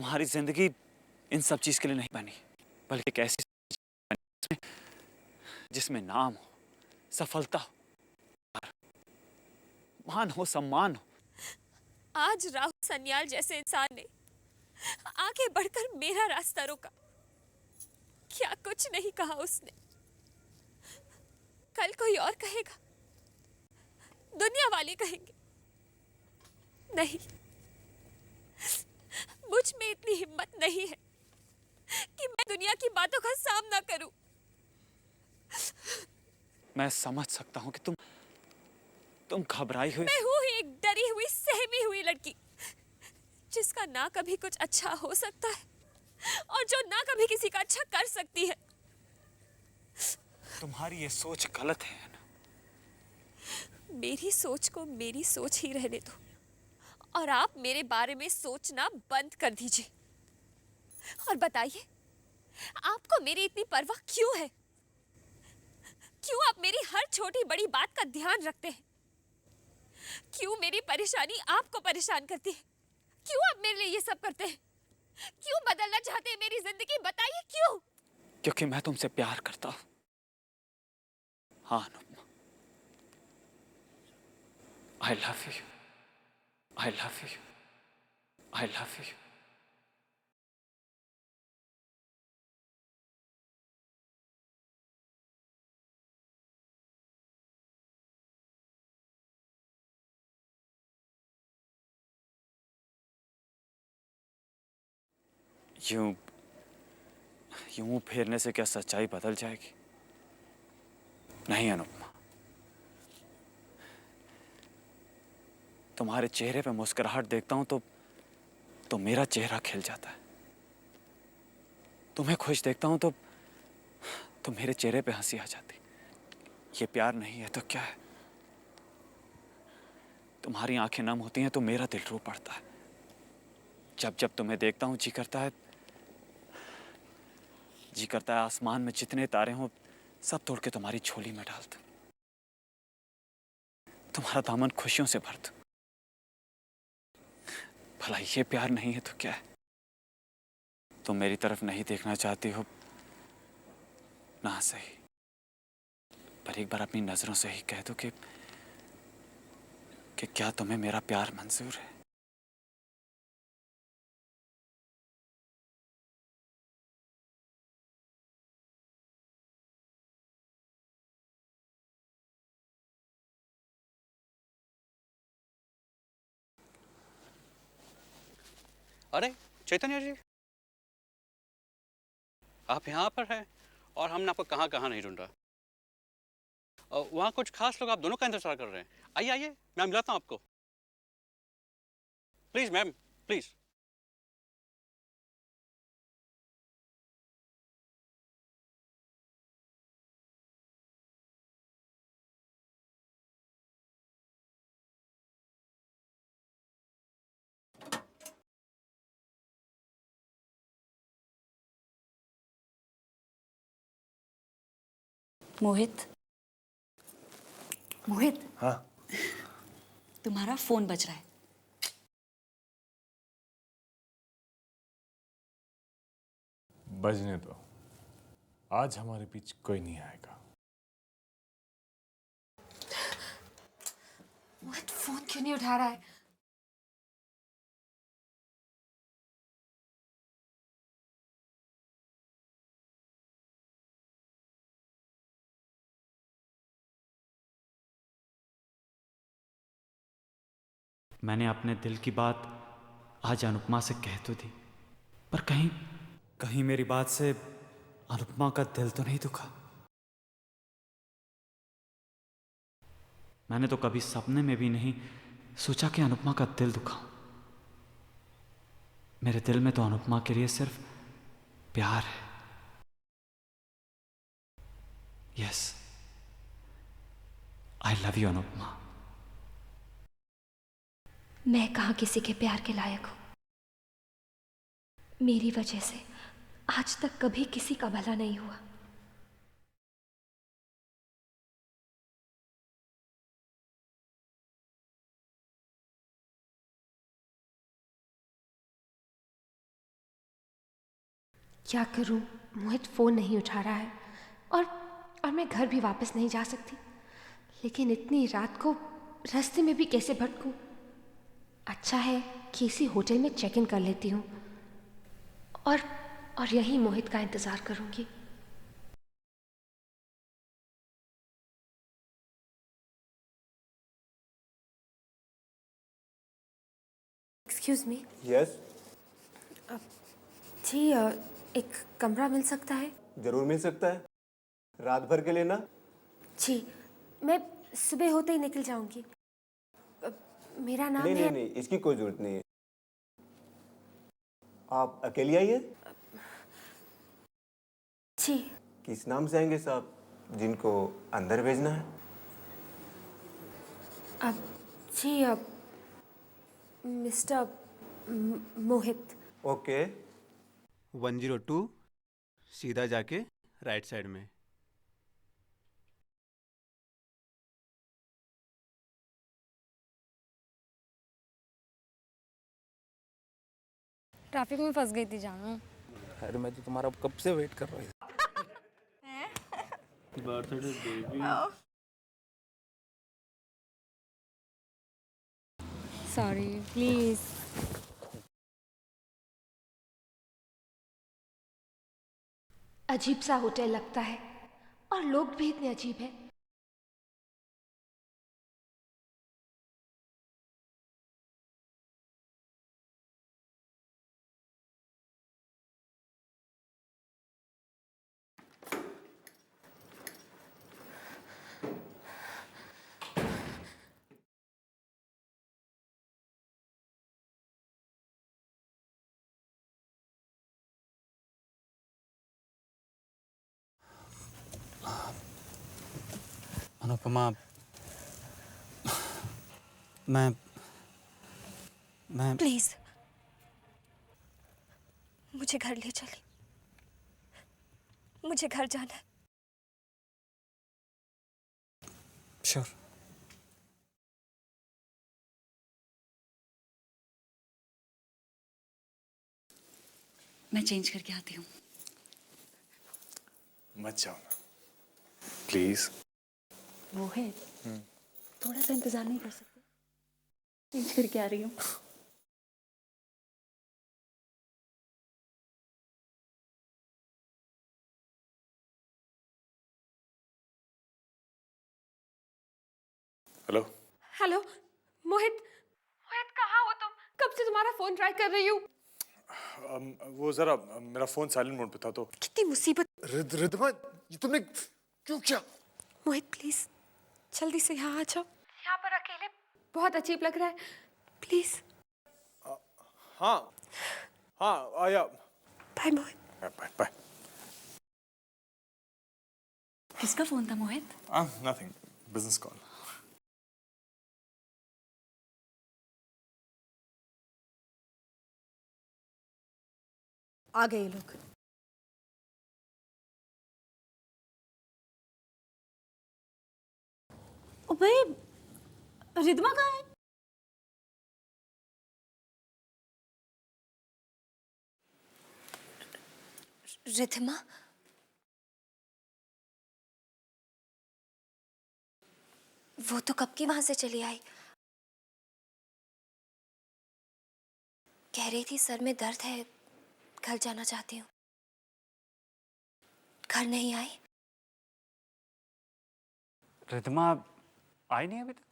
तुम्हारी जिंदगी इन सब चीज के लिए नहीं बनी, बल्कि एक ऐसी जिसमें नाम हो, सफलता हो, मान हो, सम्मान हो। आज राहुल सन्याल जैसे इंसान ने आगे बढ़कर मेरा रास्ता रोका। क्या कुछ नहीं कहा उसने। कल कोई और कहेगा, दुनिया वाले कहेंगे। नहीं, मुझ में इतनी हिम्मत नहीं है कि मैं दुनिया की बातों का सामना करूं। मैं समझ सकता हूं कि तुम घबराई हुई। मैं हूं ही एक डरी हुई, सहमी हुई लड़की, जिसका ना कभी कुछ अच्छा हो सकता है और जो ना कभी किसी का अच्छा कर सकती है। तुम्हारी ये सोच गलत है ना? मेरी सोच को मेरी सोच ही रहने दो और आप मेरे बारे में सोचना बंद कर दीजिए। और बताइए, आपको मेरी इतनी परवाह क्यों है? क्यों आप मेरी हर छोटी बड़ी बात का ध्यान रखते हैं? क्यों मेरी परेशानी आपको परेशान करती है? क्यों आप मेरे लिए ये सब करते हैं? क्यों बदलना चाहते हैं मेरी जिंदगी? बताइए क्यों? क्योंकि मैं तुमसे प्यार करता हूं। हाँ Anupama, I love you, I love you, I love you. यूं यूं फेरने से क्या सच्चाई बदल जाएगी? नहीं अनुपमा, तुम्हारे चेहरे पे मुस्कुराहट देखता हूं तो मेरा चेहरा खिल जाता है। तुम्हें खुश देखता हूं तो मेरे चेहरे पे हंसी आ जाती। ये प्यार नहीं है तो क्या है? तुम्हारी आंखें नम होती हैं तो मेरा दिल रो पड़ता है। जब जब तुम्हें देखता हूं जी करता है आसमान में जितने तारे हों सब तोड़ के तुम्हारी झोली में डाल दूं, तुम्हारा दामन खुशियों से भर दूं। भला ये प्यार नहीं है तो क्या है? तुम मेरी तरफ नहीं देखना चाहती हो ना, सही, पर एक बार अपनी नजरों से ही कह दो कि क्या तुम्हें मेरा प्यार मंजूर है? अरे चैतन्य जी, आप यहाँ पर हैं और हमने आपको कहाँ कहाँ नहीं ढूंढा। वहाँ कुछ खास लोग आप दोनों का इंतजार कर रहे हैं। आइए आइए, मैं मिलाता हूँ आपको। Please ma'am, please. Mohit, Mohit, हाँ। तुम्हारा फोन बज रहा है। बजने दो, आज हमारे बीच कोई नहीं आएगा। मोहित, फोन क्यों नहीं उठा रहा है? मैंने अपने दिल की बात आज अनुपमा से कह तो दी, पर कहीं कहीं मेरी बात से अनुपमा का दिल तो नहीं दुखा। मैंने तो कभी सपने में भी नहीं सोचा कि अनुपमा का दिल दुखा। मेरे दिल में तो अनुपमा के लिए सिर्फ प्यार है। Yes, I love you Anupama. मैं कहाँ किसी के प्यार के लायक हूँ। मेरी वजह से आज तक कभी किसी का भला नहीं हुआ। क्या करूं? मोहित फ़ोन नहीं उठा रहा है और मैं घर भी वापस नहीं जा सकती। लेकिन इतनी रात को रास्ते में भी कैसे भटकूं? अच्छा है कि इसी होटल में चेक इन कर लेती हूँ और यहीं मोहित का इंतज़ार करूँगी। Excuse me. यस, जी एक कमरा मिल सकता है? जरूर मिल सकता है। रात भर के लिए ना? जी, मैं सुबह होते ही निकल जाऊंगी। मेरा नाम नहीं है। नहीं नहीं, इसकी कोई जरूरत नहीं है। आप अकेली आई हैं? जी, किस नाम से आएंगे साहब जिनको अंदर भेजना है? अब जी अब मिस्टर मोहित। ओके। 102 सीधा जाके राइट साइड में। ट्रैफिक में फंस गई थी जानू। अरे मैं तो तुम्हारा कब से वेट कर रहा हूँ। Birthday baby. Sorry please. अजीब सा होटल लगता है और लोग भी इतने अजीब हैं। अनुपमा, मैं प्लीज मुझे घर ले चलिए, मुझे घर जाना है। श्योर। मैं चेंज करके आती हूँ। मत जाओ ना प्लीज। मोहित, थोड़ा सा इंतजार नहीं कर सकते? चेंज करके आ रही हूँ। हेलो। हेलो मोहित। मोहित कहाँ हो तुम? कब से तुम्हारा फोन ट्राई कर रही हूँ। वो जरा मेरा फोन साइलेंट मोड पे था तो। कितनी मुसीबत। रिद्धमा, ये तुमने क्यों किया? मोहित प्लीज जल्दी से यहाँ आ जाओ। यहाँ पर अकेले बहुत अजीब लग रहा है, प्लीज। हाँ हाँ आया। बाय मोहित। Bye bye. किसका फोन था मोहित? Nothing, business call. आ गए लोग। ओ भाई, रिदमा कहाँ है? रिधिमा, वो तो कब की वहां से चली आई। कह रही थी सर में दर्द है, घर जाना चाहती हूँ। घर नहीं आई। रिद्धमा आई नहीं अभी तक।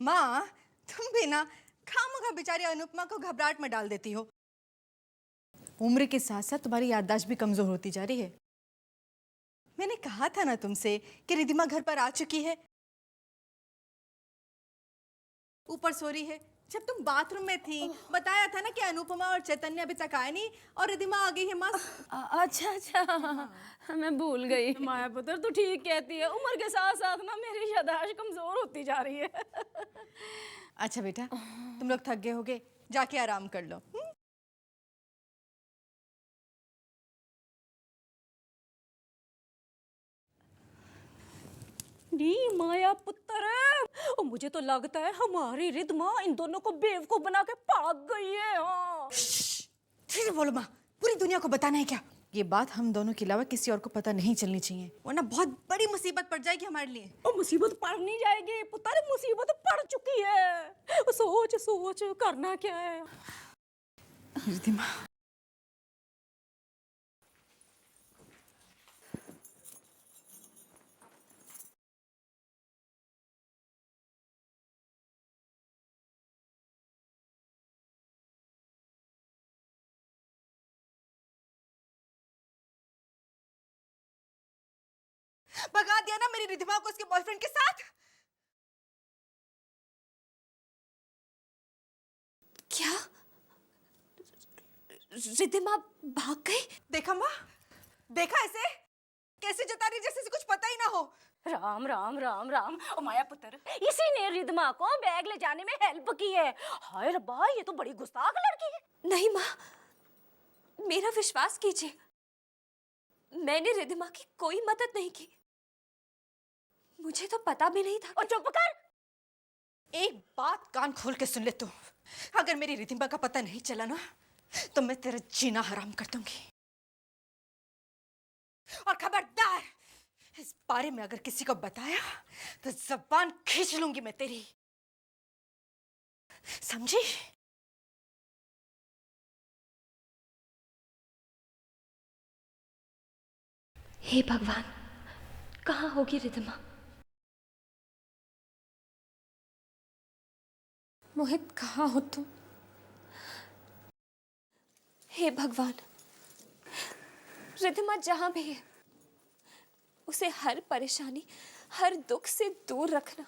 माँ, तुम भी ना खामखा बेचारी अनुपमा को घबराहट में डाल देती हो। उम्र के साथ साथ तुम्हारी याददाश्त भी कमजोर होती जा रही है। मैंने कहा था ना तुमसे कि रिधिमा घर पर आ चुकी है, ऊपर सो रही है। जब तुम बाथरूम में थी बताया था ना कि अनुपमा और चैतन्य अभी तक आए नहीं और रिधिमा आ गई है। माँ अच्छा अच्छा, मैं भूल गई। माया पुत्र तू ठीक कहती है, उम्र के साथ साथ ना मेरी याददाश्त कमजोर होती जा रही है। अच्छा बेटा, तुम लोग थक गए होगे, जाके आराम कर लो। नी माया पुत्र, और मुझे तो लगता है हमारी रिद्धमा इन दोनों को बेवकूफ बना के भाग गई है। हाँ फिर बोलो माँ, पूरी दुनिया को बताना है क्या? ये बात हम दोनों के अलावा किसी और को पता नहीं चलनी चाहिए, वरना बहुत बड़ी मुसीबत पड़ जाएगी हमारे लिए। और मुसीबत पड़ नहीं जाएगी पुत्र, मुसीबत पड़ चुकी है। सोच सोच करना क्या है। रिद्धिमा, भगा दिया ना मेरी रिद्धिमा को उसके बॉयफ्रेंड के साथ। क्या रिद्धिमा भाग गई? देखा माँ, देखा ऐसे कैसे जता रही जैसे कुछ पता ही ना हो। राम राम राम राम। ओ माया पुत्र, इसी ने रिद्धमा को बैग ले जाने में हेल्प की है। हाय रब्बा, ये तो बड़ी गुस्ताख लड़की है। नहीं माँ, मेरा विश्वास कीजिए, मैंने रिद्धिमा की कोई मदद नहीं की। मुझे तो पता भी नहीं था। और चुप कर। एक बात कान खोल के सुन ले तू, अगर मेरी रिद्धिमा का पता नहीं चला ना तो मैं तेरा जीना हराम कर दूंगी। और खबरदार, इस बारे में अगर किसी को बताया तो जबान खींच लूंगी मैं तेरी, समझी? हे भगवान, कहाँ होगी रिद्धिमा? मोहित, कहाँ हो तुम? हे भगवान, रिद्धिमा जहां भी है उसे हर परेशानी, हर दुख से दूर रखना।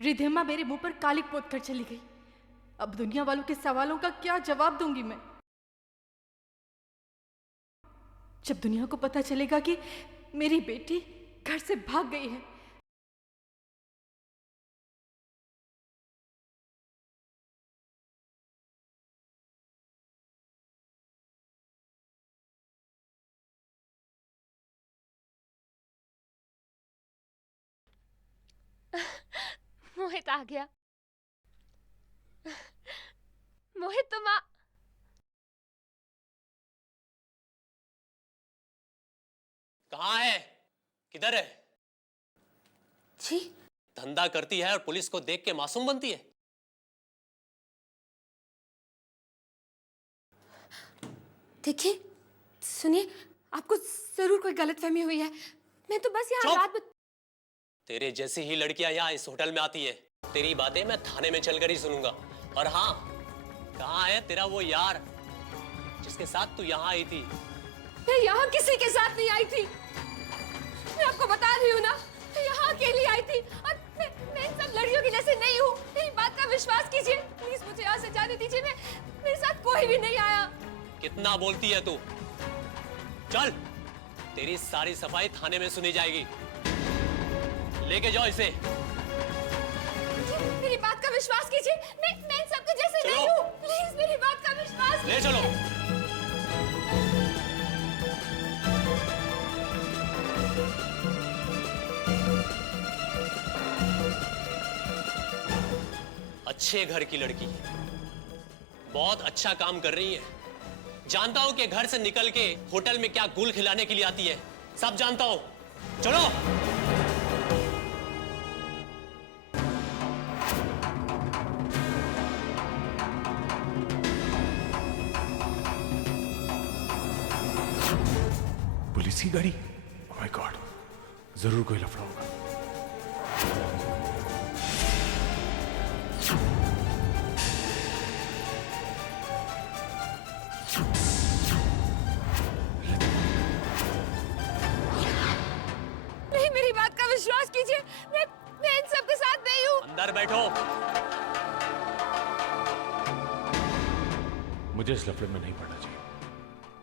रिद्धिमा मेरे मुंह पर कालिक पोत कर चली गई। अब दुनिया वालों के सवालों का क्या जवाब दूंगी मैं? जब दुनिया को पता चलेगा कि मेरी बेटी घर से भाग गई है। मोहित आ गया। मोहित, तुम आ। कहाँ है? किधर है? जी, धंधा करती है और पुलिस को देख के मासूम बनती है। देखिए, सुनिए, आपको जरूर कोई गलतफहमी हुई है। मैं तो बस यहाँ रात में। तेरे जैसी ही लड़कियां यहाँ इस होटल में आती है। तेरी बातें मैं थाने में चलकर ही सुनूंगा। और हाँ, कहाँ है तेरा वो यार जिसके साथ तू यहाँ आई थी? मैं यहाँ किसी के साथ नहीं आई थी। मैं आपको बता रही हूँ ना, मैं यहाँ अकेली आई थी। और मैं इन सब लड़कियों की जैसे नहीं हूँ। मेरी बात का विश्वास कीजिए प्लीज, मुझे यहाँ से जाने दीजिए। मेरे साथ कोई भी नहीं आया। कितना बोलती है तू? चल, तेरी सारी सफाई थाने में सुनी जाएगी। लेके जाओ इसे। मेरी बात का विश्वास कीजिए, मैं इन सबके जैसे नहीं हूँ। प्लीज मेरी बात का विश्वास ले चलो। अच्छे घर की लड़की, बहुत अच्छा काम कर रही है। जानता हूं कि घर से निकल के होटल में क्या गुल खिलाने के लिए आती है, सब जानता हूं। चलो। पुलिस की गाड़ी? ओह माय गॉड, जरूर कोई लफड़ा होगा। नहीं, मेरी बात का विश्वास कीजिए, मैं इन सब के साथ नहीं हूँ। अंदर बैठो। मुझे इस लफड़े में नहीं पड़ना चाहिए।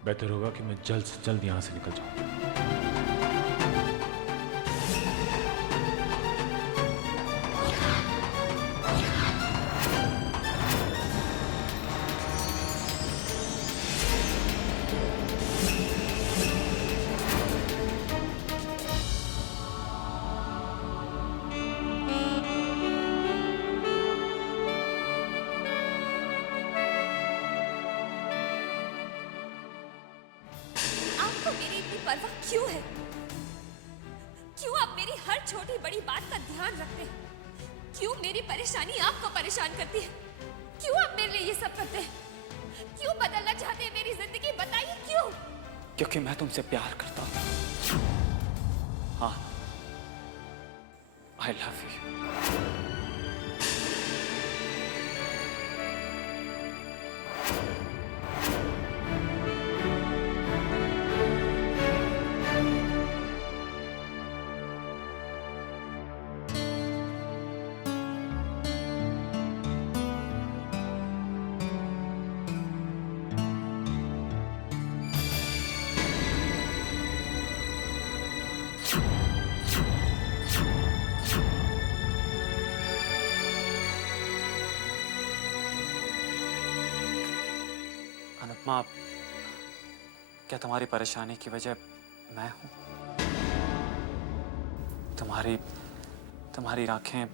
बेहतर होगा कि मैं जल्द से जल्द यहाँ से निकल जाऊं। परवाह क्यों है? क्यों आप मेरी हर छोटी बड़ी बात का ध्यान रखते हैं? क्यों मेरी परेशानी आपको परेशान करती है? क्यों आप मेरे लिए ये सब करते हैं? क्यों बदलना चाहते हैं मेरी जिंदगी? बताइए क्यों? क्योंकि मैं तुमसे प्यार करता हूँ। हाँ, आई लव यू। अनुपमा, क्या तुम्हारी परेशानी की वजह मैं हूं? तुम्हारी आंखें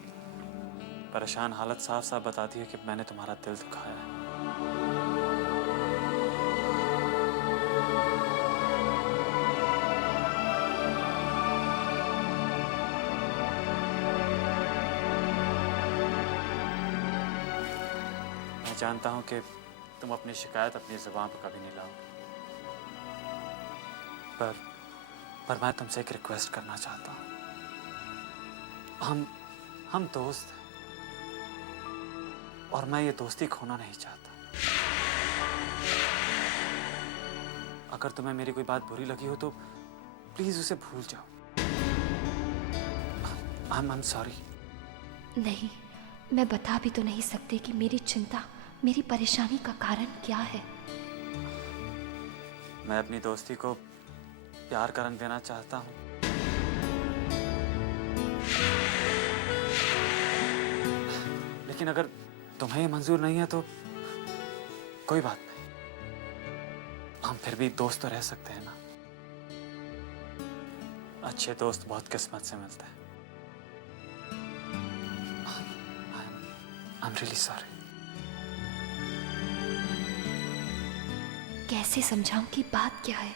परेशान हालत साफ साफ बताती है कि मैंने तुम्हारा दिल दुखाया है। मैं जानता हूं कि तुम अपनी शिकायत अपनी ज़ुबान पर कभी नहीं लाओगे, पर मैं तुमसे एक रिक्वेस्ट करना चाहता हूँ। हम दोस्त हैं और मैं ये दोस्ती खोना नहीं चाहता। अगर तुम्हें मेरी कोई बात बुरी लगी हो तो प्लीज उसे भूल जाओ। I'm sorry। नहीं, मैं बता भी तो नहीं सकती कि मेरी चिंता, मेरी परेशानी का कारण क्या है। मैं अपनी दोस्ती को प्यार का रंग देना चाहता हूँ। लेकिन अगर तुम्हें ये मंजूर नहीं है तो कोई बात नहीं, हम फिर भी दोस्त तो रह सकते हैं ना। अच्छे दोस्त बहुत किस्मत से मिलते हैं। I'm really sorry। कैसे समझाऊं कि बात क्या है?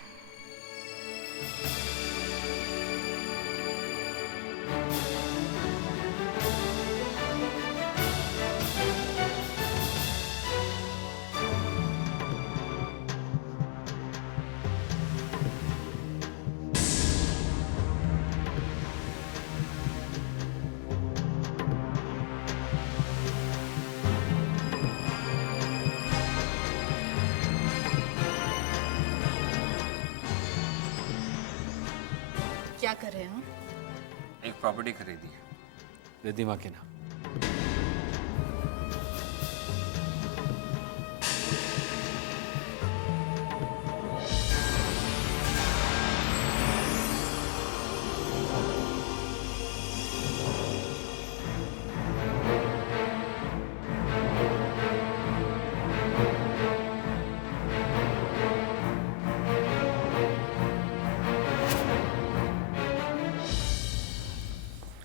क्या कर रहे हैं? एक प्रॉपर्टी खरीदी है रिद्धिमा के नाम।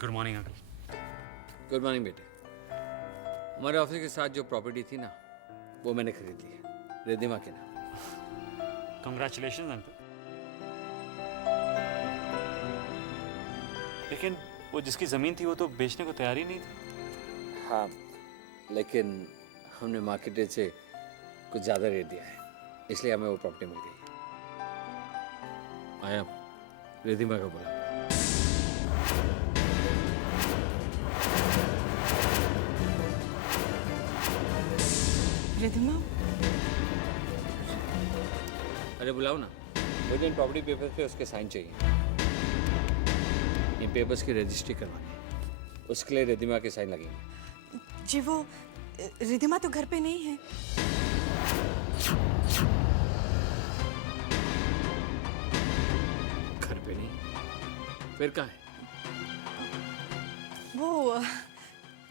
Good morning uncle. Good morning बेटे। हमारे ऑफिस के साथ जो प्रॉपर्टी थी ना, वो मैंने खरीद ली है रिद्धिमा के नाम। Congratulation uncle. लेकिन वो जिसकी जमीन थी वो तो बेचने को तैयार ही नहीं था। हाँ, लेकिन हमने मार्केट रेट से कुछ ज़्यादा रेट दिया है, इसलिए हमें वो प्रॉपर्टी मिल गई। आया रिद्धिमा का बोला। रिद्धिमा? अरे बुलाओ ना, मुझे इन प्रॉपर्टी पेपर्स पे उसके साइन चाहिए। इन पेपर्स की रजिस्ट्री करवानी है, उसके लिए रिद्धिमा के साइन लगेंगे। जी वो रिद्धिमा तो घर पे नहीं है। घर पे नहीं? फिर कहाँ है? वो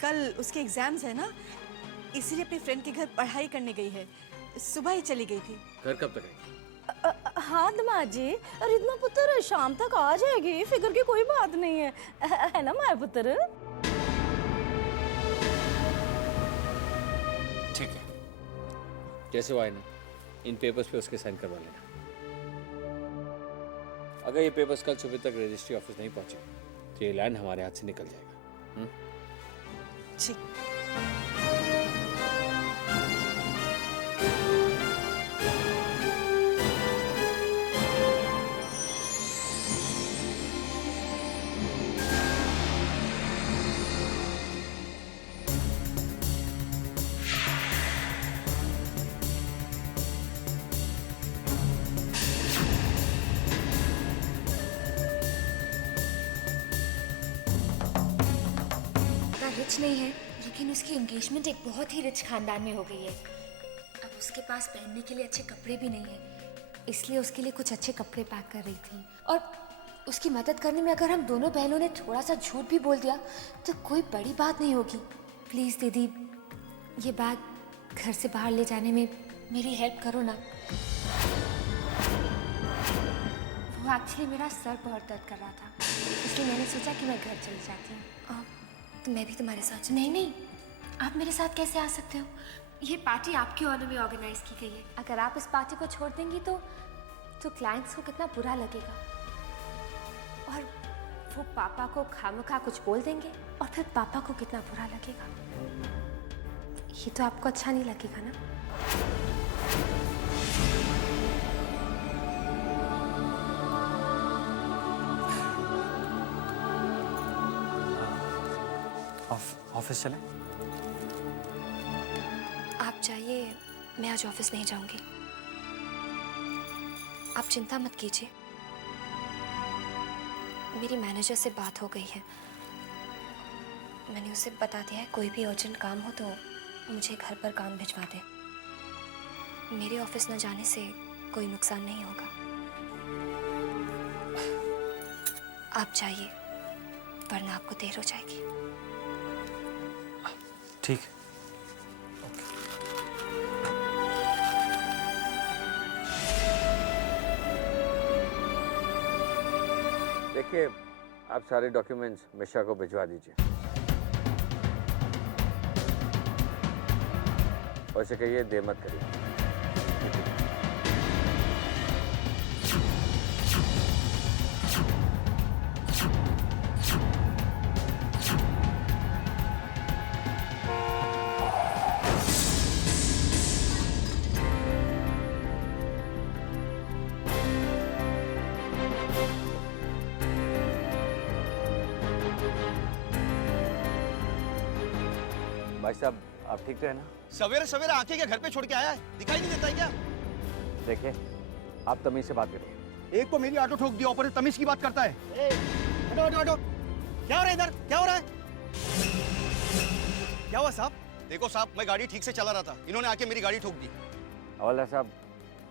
कल उसके एग्जाम्स है ना, इसीलिए अपने फ्रेंड के घर पढ़ाई करने गई है। सुबह ही चली गई थी। घर कब तक आएगी? हाँ दमाद जी, रिद्धिमा पुत्र शाम तक आ जाएगी, फिक्र की कोई बात नहीं है, है ना माया पुत्र? ठीक है, जैसे वो आए ना, इन पेपर्स पे उसके साइन करवा लेना। अगर ये पेपर्स कल सुबह तक रजिस्ट्री ऑफिस नहीं पहुंचे तो ये लैंड हमारे हाथ से निकल जाएगा। जी। रिच नहीं है, लेकिन उसकी एंगेजमेंट एक बहुत ही रिच खानदान में हो गई है। अब उसके पास पहनने के लिए अच्छे कपड़े भी नहीं है, इसलिए उसके लिए कुछ अच्छे कपड़े पैक कर रही थी। और उसकी मदद करने में अगर हम दोनों बहनों ने थोड़ा सा झूठ भी बोल दिया तो कोई बड़ी बात नहीं होगी। प्लीज़ दीदी, ये बैग घर से बाहर ले जाने में मेरी हेल्प करो ना। वो एक्चुअली मेरा सर बहुत दर्द कर रहा था, इसलिए मैंने सोचा कि मैं घर चली जाती हूँ। तो मैं भी तुम्हारे साथ? नहीं, आप मेरे साथ कैसे आ सकते हो? ये पार्टी आपके ऑनर में ऑर्गेनाइज की गई है। अगर आप इस पार्टी को छोड़ देंगी तो क्लाइंट्स को कितना बुरा लगेगा, और वो पापा को खामखा कुछ बोल देंगे और फिर पापा को कितना बुरा लगेगा। ये तो आपको अच्छा नहीं लगेगा ना? ऑफिस चलें? आप जाइए, मैं आज ऑफिस नहीं जाऊंगी। आप चिंता मत कीजिए, मेरी मैनेजर से बात हो गई है। मैंने उसे बता दिया है कोई भी अर्जेंट काम हो तो मुझे घर पर काम भिजवा दे। मेरे ऑफिस न जाने से कोई नुकसान नहीं होगा। आप जाइए, वरना आपको देर हो जाएगी। ठीक। देखिए, आप सारे डॉक्यूमेंट्स मिश्रा को भिजवा दीजिए और उसे कहिए देर मत करिए। भाई साहब, आप ठीक तो है ना? सवेरे सवेरे आके क्या घर पे छोड़ के आया है? दिखाई नहीं देता है क्या? देखिए, आप तमीज से बात करिए। एक को मेरी ऑटो ठोक दिया, ऊपर से तमीज की बात करता है। हटो हटो हटो। क्या हो रहा है इधर? क्या हो रहा है? क्या हुआ साहब? देखो साहब, मैं गाड़ी ठीक से चला रहा था, इन्होंने आके मेरी गाड़ी ठोक दी। हवालदार साहब,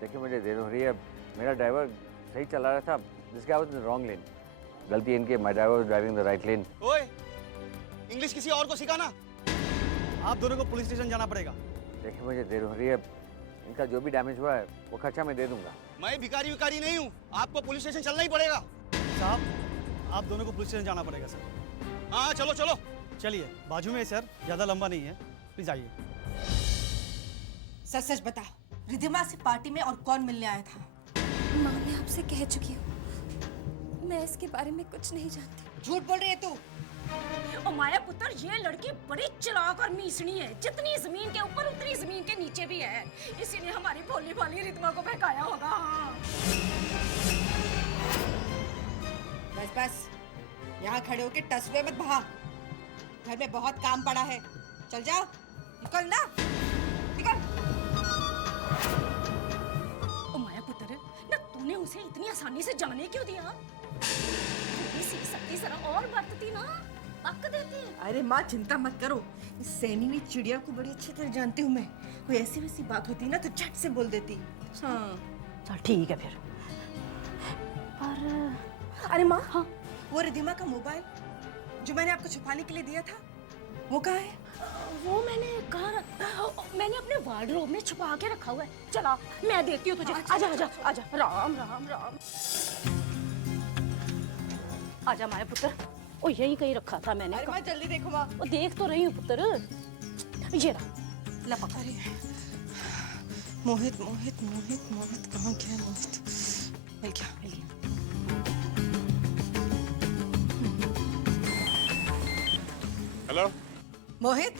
देखिए मुझे देर हो रही है। मेरा ड्राइवर सही चला रहा था, this guy was in the wrong lane. गलती इनकी, my driver was driving the right lane. ओए, इंग्लिश किसी और को सिखाना। आप दोनों को पुलिस स्टेशन जाना पड़ेगा। देखिए मुझे देर हो रही है, इनका जो भी डैमेज हुआ है वो खर्चा मैं दे दूंगा। मैं भिखारी विकारी नहीं हूँ, आपको पुलिस स्टेशन चलना ही पड़ेगा। साहब, आप दोनों को पुलिस स्टेशन जाना पड़ेगा सर। हाँ चलो चलो। चलिए, बाजू में है सर, ज्यादा लंबा नहीं है, प्लीज आइए। सच सच बताओ, रिधिमा से पार्टी में और कौन मिलने आया था? माँ, मैं आपसे कह चुकी हूँ, मैं इसके बारे में कुछ नहीं जानती। झूठ बोल रही है तू। ओ माया पुत्र, ये लड़की बड़ी चालाक और मीसनी है। जितनी जमीन के ऊपर उतनी जमीन के नीचे भी है। इसीलिए हमारी भोली भाली रिधिमा को बहकाया होगा। बस बस, यहाँ खड़े होके टसवे मत बहा। घर में बहुत काम पड़ा है, चल जाओ, निकल ना, निकल। ओ माया पुत्र, ना तूने उसे इतनी आसानी से जाने क्यों दिया? सीख सकती जरा और बरतती ना, पक देती। अरे माँ, चिंता मत करो, इस सैनी हुई चिड़िया को बड़ी अच्छी तरह जानती हूँ मैं। कोई ऐसी वैसी बात होती ना तो झट से बोल देती। हाँ चल ठीक है फिर। पर अरे माँ, हाँ, वो रिधिमा का मोबाइल जो मैंने आपको छुपाने के लिए दिया था, वो कहाँ है? वो मैंने अपने वार्डरोब में छुपा के रखा हुआ है। चला, मैं देती हूँ तुझे। आजा आजा आजा। राम राम राम। आजा माया पुत्र, ओ यहीं कहीं रखा था मैंने। अरे माँ जल्दी देखो माँ। ओ देख तो रही हूँ पुत्र, ये रहा, लपक। अरे मोहित मोहित मोहित मोहित कहाँ गया मोहित? मिल गया। हेलो मोहित,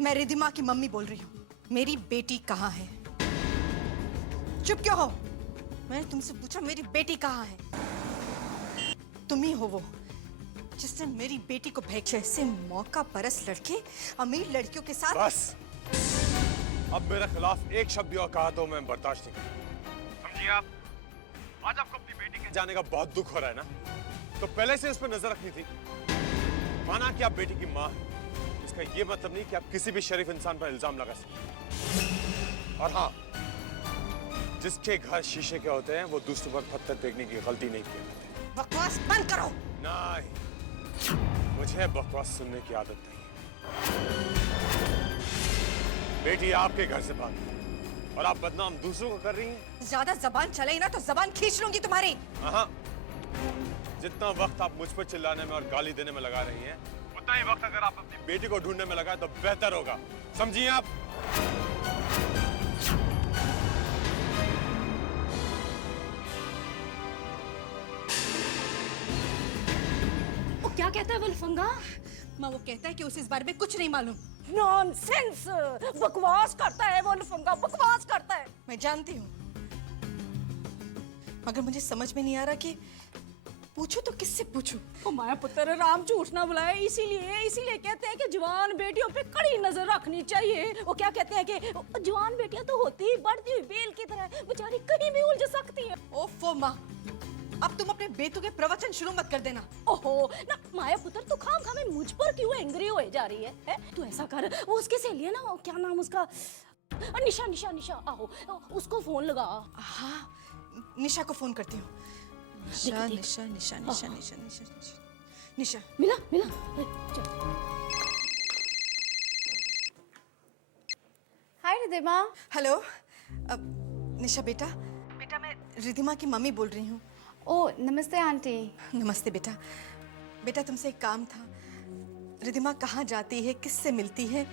मैं रिधिमा की मम्मी बोल रही हूँ। मेरी बेटी कहाँ है? चुप क्यों हो? मैंने तुमसे पूछा मेरी बेटी कहाँ है? तुम ही हो वो जिसने मेरी बेटी को भेजा। ऐसे मौका परस लड़के अमीर लड़कियों के साथ। बस, अब मेरे खिलाफ एक शब्द और कहा तो मैं बर्दाश्त नहीं करूंगा। समझिए आप? आज आपको अपनी बेटी के जाने का बहुत दुख हो रहा है ना, तो पहले से उस पर नजर रखनी थी। माना कि आप बेटी की मां हैं, इसका ये मतलब नहीं कि आप किसी भी शरीफ इंसान पर इल्जाम लगा सकते। और हाँ, जिसके घर शीशे के होते हैं वो दूसरों पर पत्थर फेंकने की गलती नहीं किया करते। बकवास बंद करो। नहीं, मुझे बकवास सुनने की आदत नहीं है। बेटी आपके घर से भागी और आप बदनाम दूसरों को कर रही हैं। ज्यादा जबान चले ना तो जबान खींच लूंगी तुम्हारी। हाँ, जितना वक्त आप मुझ पर चिल्लाने में और गाली देने में लगा रही हैं, उतना ही वक्त अगर आप अपनी बेटी को ढूंढने में लगाए तो बेहतर होगा। समझिए आप? वो क्या कहता है वलफंगा? माँ, वो कहता है कि उसे इस बारे में कुछ नहीं मालूम। नॉनसेंस! बकवास करता है वलफंगा, बकवास करता है। मैं जानती हूँ, मगर मुझे समझ में नहीं आ रहा कि पूछूं तो किससे पूछूं? ओ माया पुत्र, राम झूठ ना बुलाए। इसीलिए कहते हैं कि जवान बेटियों पे कड़ी नजर रखनी चाहिए। वो क्या कहते हैं कि जवान बेटियां तो होती ही बढ़ती हुई बेल की तरह, बेचारी कहीं भी उलझ सकती है। ओफो माँ, अब तुम अपने बेतु के प्रवचन शुरू मत कर देना। ओहो ना माया पुत्र, तू खाम में मुझ पर क्यों एंग्री हो जा रही है? तू ऐसा कर, वो उसकी सहेली है ना, वो क्या नाम उसका, निशा, आओ उसको फोन लगा। हाँ, निशा को फोन करती हूँ। निशा। मिला। हाय रिधिमा। हेलो। निशा बेटा, मैं रिधिमा की मम्मी बोल रही हूँ। ओ नमस्ते आंटी। नमस्ते बेटा। बेटा तुमसे एक काम था। रिधिमा कहाँ जाती है, किससे मिलती है?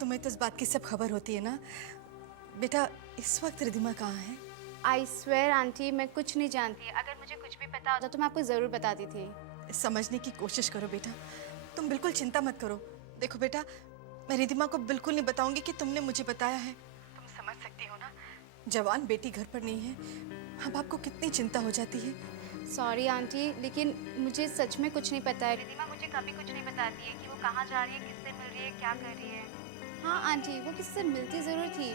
तुम्हें तो इस बात की सब खबर होती है ना? बेटा इस वक्त रिधिमा कहाँ है? आई स्वेयर आंटी, मैं कुछ नहीं जानती। अगर मुझे कुछ भी पता होता तो मैं आपको ज़रूर बताती थी। समझने की कोशिश करो बेटा, तुम बिल्कुल चिंता मत करो। देखो बेटा, मैं रिधिमा को बिल्कुल नहीं बताऊंगी कि तुमने मुझे बताया है। तुम समझ सकती हो ना, जवान बेटी घर पर नहीं है, अब आपको कितनी चिंता हो जाती है। सॉरी आंटी, लेकिन मुझे सच में कुछ नहीं पता है। रिधिमा मुझे कभी कुछ नहीं बताती है कि वो कहाँ जा रही है, किससे मिल रही है, क्या कर रही है। हाँ आंटी, वो किससे मिलती ज़रूर थी,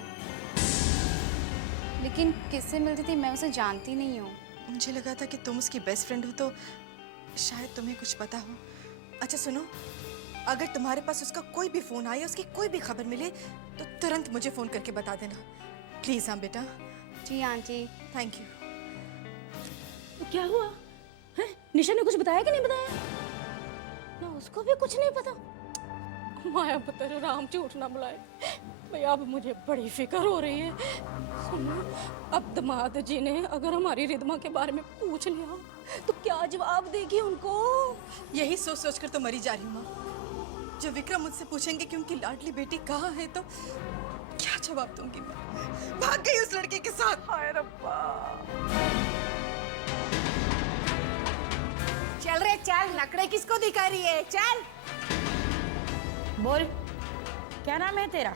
लेकिन किससे मिलती थी मैं उसे जानती नहीं हूँ। मुझे लगा था कि तुम उसकी बेस्ट फ्रेंड हो तो शायद तुम्हें कुछ पता हो। अच्छा सुनो, अगर तुम्हारे पास उसका कोई भी फोन आए, उसकी कोई भी खबर मिले तो तुरंत मुझे फोन करके बता देना प्लीज। हाँ बेटा। जी आंटी। Thank you. तो क्या हुआ है? निशा ने कुछ बताया कि नहीं बताया? ना उसको भी कुछ नहीं पता। माया पुत्र, राम झूठ ना बुलाए। भैया अब मुझे बड़ी फिक्र हो रही है। सुनो, अब दामाद जी ने अगर हमारी रिधिमा के बारे में पूछ लिया तो क्या जवाब देगी उनको? यही सोच सोच कर तो मरी जा रही हूँ माँ। जब विक्रम मुझसे पूछेंगे कि उनकी लाडली बेटी कहाँ है तो क्या जवाब दूंगी मैं? भाग गई उस लड़के के साथ। हाय रब्बा। चल रे चल, नखरे किसको दिखा रही है? चल बोल, क्या नाम है तेरा?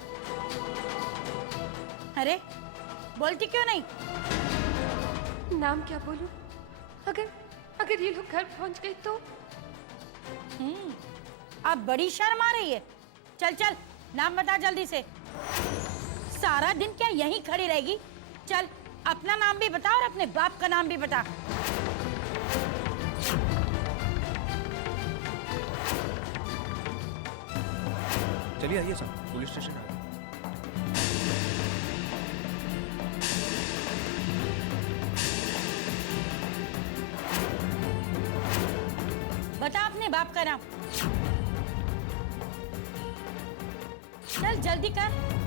अरे बोलती क्यों नहीं? नाम क्या बोलूं? अगर ये लोग घर पहुंच गए तो? अब बड़ी शर्म आ रही है। चल नाम बता जल्दी से। सारा दिन क्या यहीं खड़ी रहेगी? चल अपना नाम भी बता और अपने बाप का नाम भी बता। चलिए आइए साहब, पुलिस स्टेशन आ गए। बता अपने बाप का नाम। चल जल्दी कर।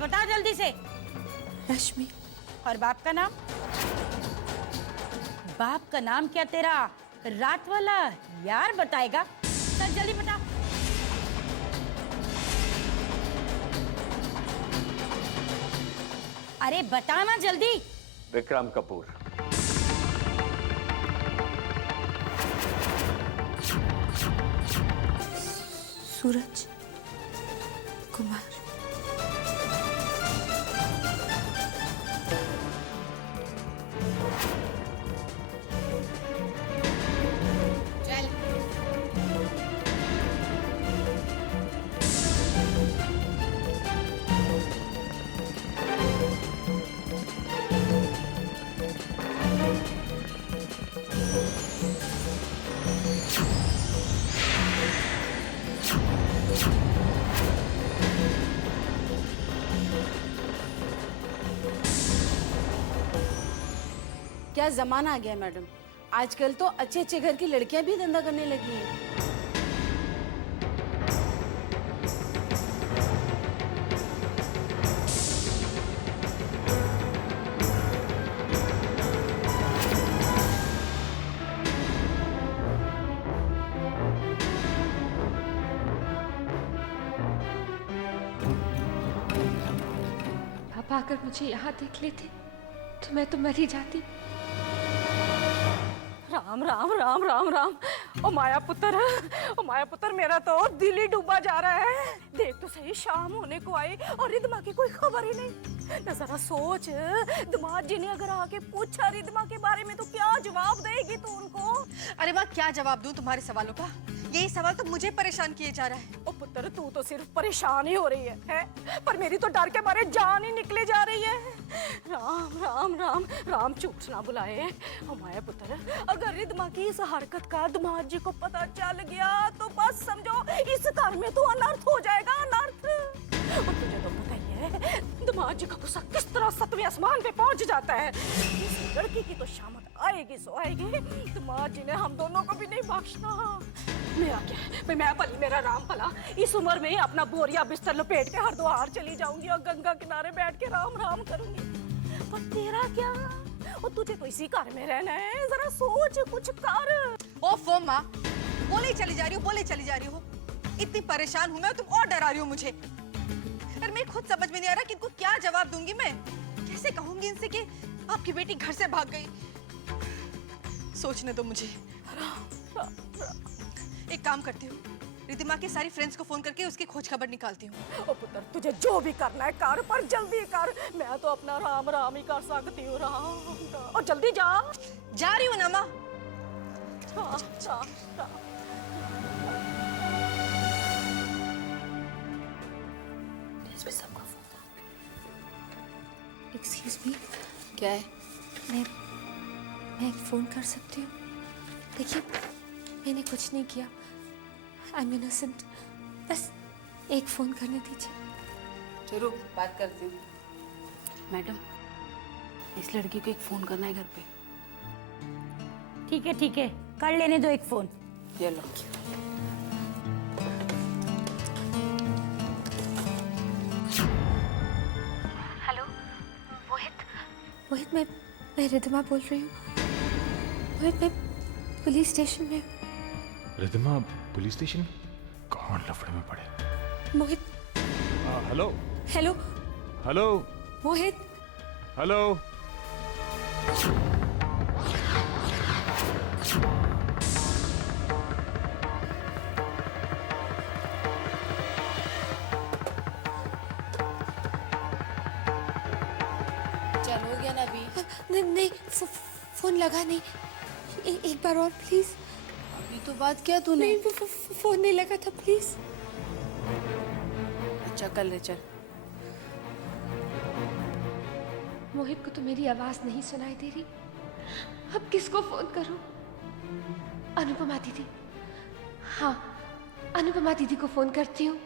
बता जल्दी से। रश्मि। और बाप का नाम? बाप का नाम क्या तेरा रात वाला यार बताएगा? चल जल्दी बता। अरे बता ना जल्दी। विक्रम कपूर। सूरज कुमार। क्या जमाना आ गया है मैडम, आजकल तो अच्छे अच्छे घर की लड़कियां भी धंधा करने लगी हैं। पापा अगर मुझे यहाँ देख लेते तो मैं तो मर ही जाती। राम राम राम राम राम। ओ माया पुत्र मेरा तो दिल ही डूबा जा रहा है। देख तो सही, शाम होने को आई और रिदमा की कोई खबर ही नहीं। न जरा सोच, दिमाग जी ने अगर आके पूछा रिदमा के बारे में तो क्या जवाब देगी तू उनको? अरे माँ, क्या जवाब दूं तुम्हारे सवालों का? यही सवाल तो मुझे परेशान किए जा रहा है। ओ पुत्र, तू तो सिर्फ परेशान ही हो रही है? पर मेरी तो डर के मारे जान ही निकले जा रही है। राम राम राम राम, झूठ ना बुलाए। ओ माया पुत्र, अगर रिदमा की इस हरकत का दामाद जी को पता चल गया तो बस समझो इस घर में तो अनर्थ हो जाएगा, अनर्थ। और तुझे तो पता ही है दामाद जी का गुस्सा किस तरह 7वें आसमान पे पहुंच जाता है। इस लड़की की तो शामत आएगी सो आएगी, दामाद जी ने हम दोनों को भी नहीं बख्शना। मेरा क्या है, मैं भली मेरा राम भला इस उम्र में ही अपना बोरिया बिस्तर लपेट के हरिद्वार चली जाऊंगी और गंगा किनारे बैठ के राम राम करूंगी। पर तेरा क्या, और तुझे तो इसी घर में रहना है। जरा सोच, कुछ कर। ओफो माँ, बोले चली जा रही हो। इतनी परेशान हूँ मैं, तुम और डरा रही हो मुझे। अरे मैं खुद समझ में नहीं आ रहा कि इनको क्या जवाब दूंगी मैं। कैसे कहूंगी इनसे कि आपकी बेटी घर से भाग गई। सोचने दो मुझे। एक काम करती हूँ, रिद्धिमा के सारी फ्रेंड्स को फोन करके उसकी खोज खबर निकालती हूँ। ओ पुत्र, तुझे जो भी करना है कर, पर जल्दी कर। मैं तो अपना राम राम ही कर सकती हूँ। राम, और जल्दी जा रही हूँ ना माँ। सबका फोन। एक्सक्यूज मी, क्या है? मैं एक फोन कर सकती हूँ? देखिए, मैंने कुछ नहीं किया। I am innocent. बस एक फोन करने दीजिए। चलो बात करती हूँ। मैडम, इस लड़की को एक फोन करना है घर पे। ठीक है, कर लेने दो एक फोन। ये लो। हेलो मोहित, मैं रिद्धिमा बोल रही हूँ। मोहित, मैं पुलिस स्टेशन में। Riddhima police station? कौन लफड़े में पड़े? मोहित। हेलो हेलो मोहित। हेलो। चल हो गया ना अभी? नहीं, फोन लगा नहीं। एक बार और प्लीज। अभी तो बात किया तूने। नहीं, फोन नहीं लगा था, प्लीज। अच्छा कर ले, चल। मोहित को तो मेरी आवाज नहीं सुनाई दे रही। अब किसको फोन करूं? अनुपमा दीदी। हाँ, अनुपमा दीदी को फोन करती हूँ।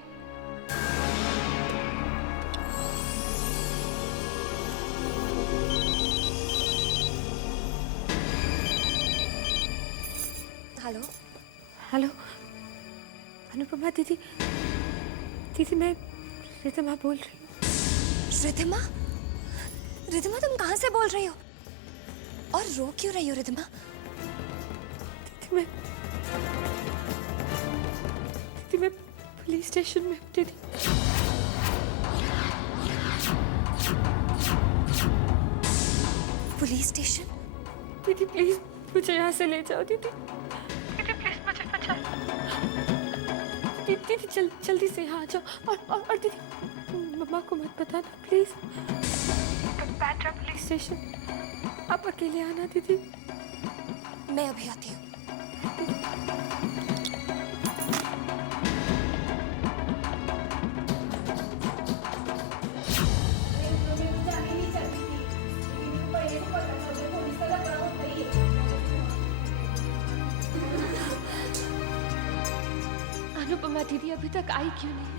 हेलो अनुपमा दीदी। मैं रिद्धिमा बोल रही हूँ। रिद्धिमा तुम कहाँ से बोल रही हो और रो क्यों रही हो? रिद्धिमा दीदी, पुलिस स्टेशन में दीदी। Police station? दीदी प्लीज मुझे यहाँ से ले जाओ दीदी। दीदी प्लीज मुझे बचाओ। दीदी जल्दी से यहाँ आ जाओ और दीदी मम्मा को मत बताना प्लीज। बांद्रा पुलिस स्टेशन आप अकेले आना दीदी। मैं अभी आती हूँ। अनुपमा दीदी अभी तक आई क्यों नहीं?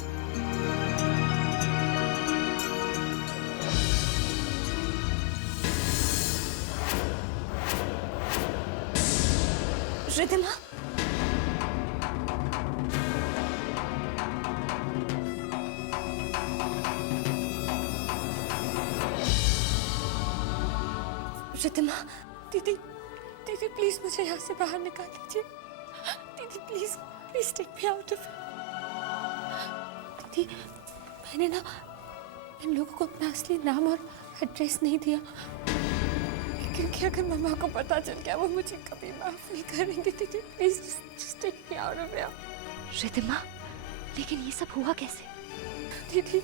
रिद्धिमा, रिद्धिमा, दीदी दीदी प्लीज मुझे यहाँ से बाहर निकाल दीजिए। दीदी please please take me out of. दीदी मैंने ना इन लोगों को अपना असली नाम और एड्रेस नहीं दिया, क्योंकि अगर मम्मा को पता चल गया वो मुझे कभी माफ नहीं करेंगे। दीदी please just take me out of here. Riddhima लेकिन ये सब हुआ कैसे? दीदी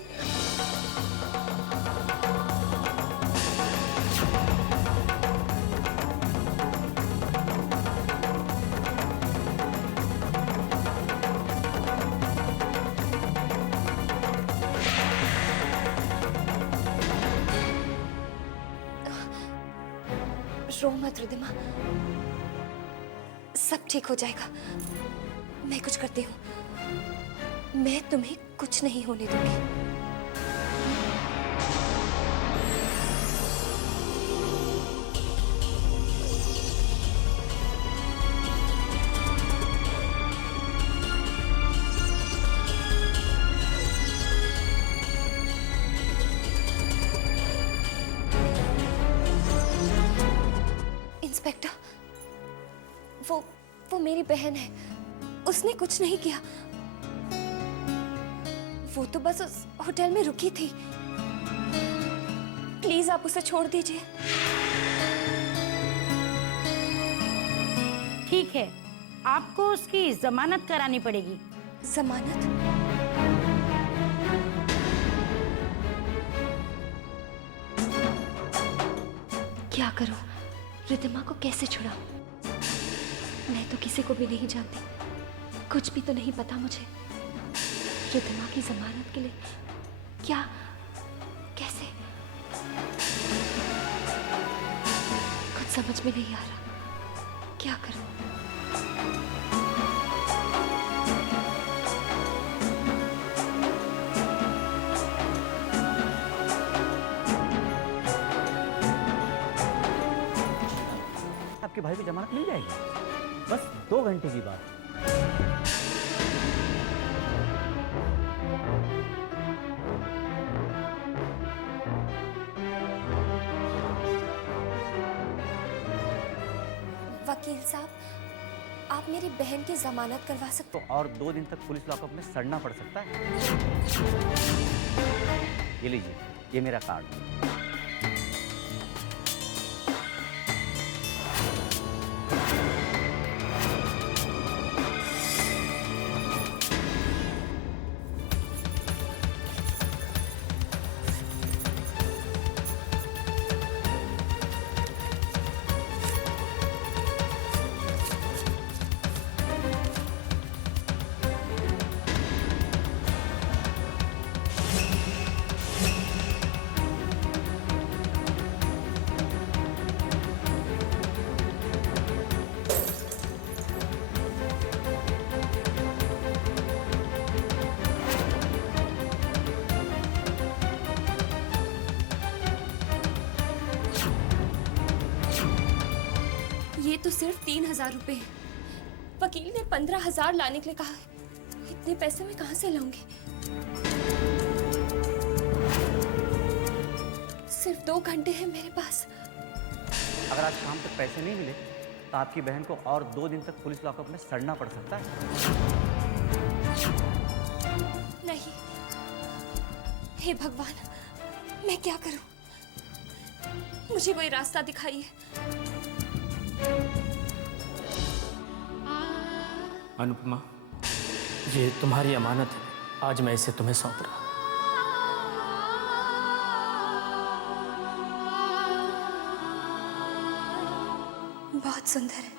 रो मत रिद्धिमा, सब ठीक हो जाएगा। मैं कुछ करती हूँ, मैं तुम्हें कुछ नहीं होने दूंगी। इंस्पेक्टर, वो मेरी बहन है, उसने कुछ नहीं किया। वो तो बस उस होटल में रुकी थी। प्लीज आप उसे छोड़ दीजिए। ठीक है, आपको उसकी जमानत करानी पड़ेगी। जमानत? क्या करूं? रिद्धिमा को कैसे छुड़ाऊं? मैं तो किसी को भी नहीं जानती, कुछ भी तो नहीं पता मुझे। रिद्धिमा की जमानत के लिए क्या, कैसे, कुछ समझ में नहीं आ रहा। क्या करूं? आपके भाई को जमानत मिल जाएगी, बस 2 घंटे की बात। वकील साहब, आप मेरी बहन की जमानत करवा सकते? तो और 2 दिन तक पुलिस लॉकअप में सड़ना पड़ सकता है। ये लीजिए, ये मेरा कार्ड। ये तो सिर्फ 3,000 रुपए हैं। वकील ने 15,000 लाने के लिए कहा है। इतने पैसे मैं कहाँ से लाऊंगी? सिर्फ 2 घंटे हैं मेरे पास। अगर आज शाम तक पैसे नहीं मिले तो आपकी बहन को और 2 दिन तक पुलिस लॉकअप में सड़ना पड़ सकता है। नहीं, हे भगवान, मैं क्या करूं? मुझे कोई रास्ता दिखाइए। अनुपमा, ये तुम्हारी अमानत है, आज मैं इसे तुम्हें सौंप रहा हूं। बहुत सुंदर है।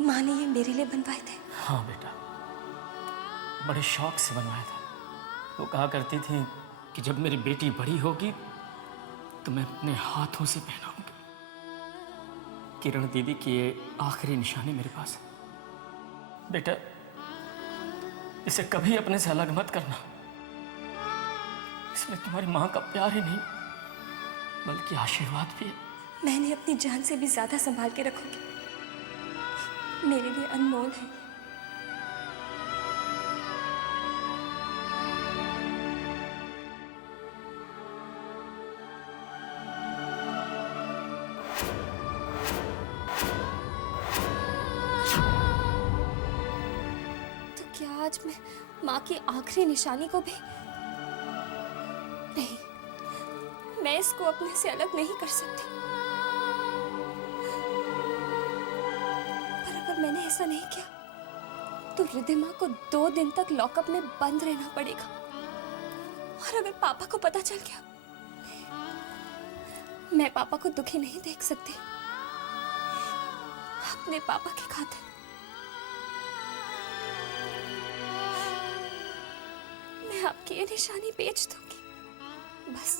माँ ने ये मेरे लिए बनवाए थे? हाँ बेटा, बड़े शौक से बनवाया था। वो कहा करती थी कि जब मेरी बेटी बड़ी होगी तो मैं अपने हाथों से पहनाऊंगी। किरण दीदी की ये आखिरी निशानी मेरे पास है। बेटा, इसे कभी अपने से अलग मत करना। इसमें तुम्हारी माँ का प्यार ही नहीं बल्कि आशीर्वाद भी है। मैंने अपनी जान से भी ज्यादा संभाल के रखूंगी। मेरे लिए अनमोल है। तो क्या आज मैं माँ की आखिरी निशानी को भी नहीं, मैं इसको अपने से अलग नहीं कर सकती। पर अगर मैंने ऐसा नहीं किया तो रिद्धिमा को 2 दिन तक लॉकअप में बंद रहना पड़ेगा। और अगर पापा को पता चल गया, मैं पापा को दुखी नहीं देख सकती। अपने पापा की खातिर मैं आपकी ये निशानी बेच दूंगी। बस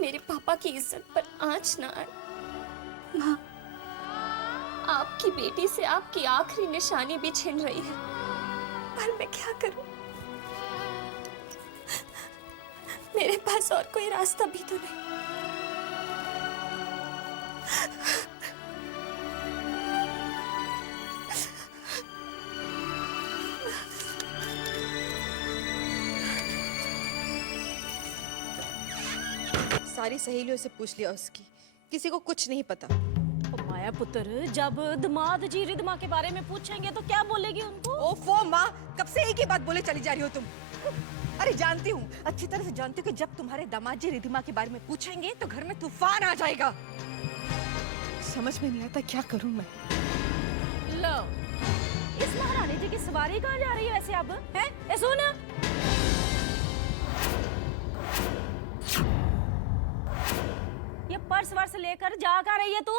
मेरे पापा की इज्जत पर आंच ना आए। माँ, आपकी बेटी से आपकी आखिरी निशानी भी छिन रही है, पर मैं क्या करूं? मेरे पास और कोई रास्ता भी तो नहीं। सारी सहेलियों से पूछ लिया उसकी, किसी को कुछ नहीं पता। माया पुत्र, जब दामाद जी रिद्धिमा के बारे में पूछेंगे तो क्या बोलेगी उनको? ओफो माँ, कब से एक ही बात बोले चली जा रही हो तुम। अरे जानती हूँ, अच्छी तरह से जानती हूँ कि जब तुम्हारे दामाद जी रिद्धिमा के बारे में पूछेंगे तो घर में तूफान आ जाएगा। समझ में नहीं आता क्या करूँ मैं। लो, इस महारानी जी की सवारी कहाँ जा रही है वैसे अब? हैं? ए सुन, ये पर्स वर्स लेकर जा कर रही है तू?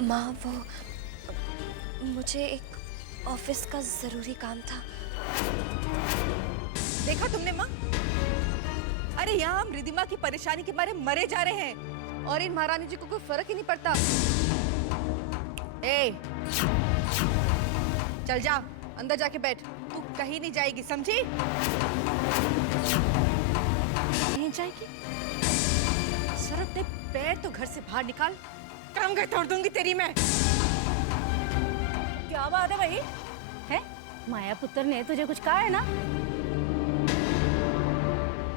माँ, वो मुझे एक ऑफिस का जरूरी काम था। देखा तुमने माँ? अरे यहाँ हम रिद्धिमा की परेशानी के बारे में मरे जा रहे हैं और इन महारानी जी को कोई फर्क ही नहीं पड़ता। ए, चल जा, अंदर जाके बैठ। तू कहीं नहीं जाएगी, समझी? नहीं जाएगी? सरकते पैर तो घर से बाहर निकाल, टांगे तोड़ दूंगी तेरी मैं। क्या बात है भाई? है? माया पुत्र ने तुझे कुछ कहा है ना?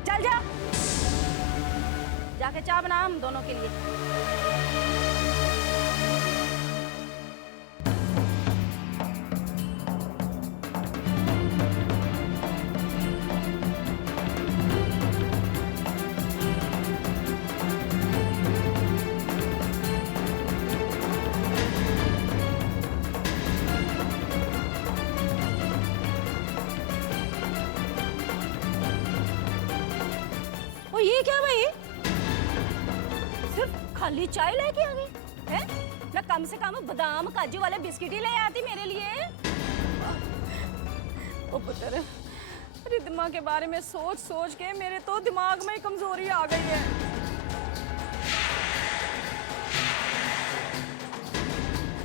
चल जा, जाके चाय बना हम दोनों के लिए। और ये क्या भाई? सिर्फ खाली चाय लेके आ गई हैं? ना कम से कम बादाम काजू वाले बिस्किट ही ले आती मेरे लिए। ओ पुत्र, रिद्धिमा के बारे में सोच सोच के मेरे तो दिमाग में कमजोरी आ गई है।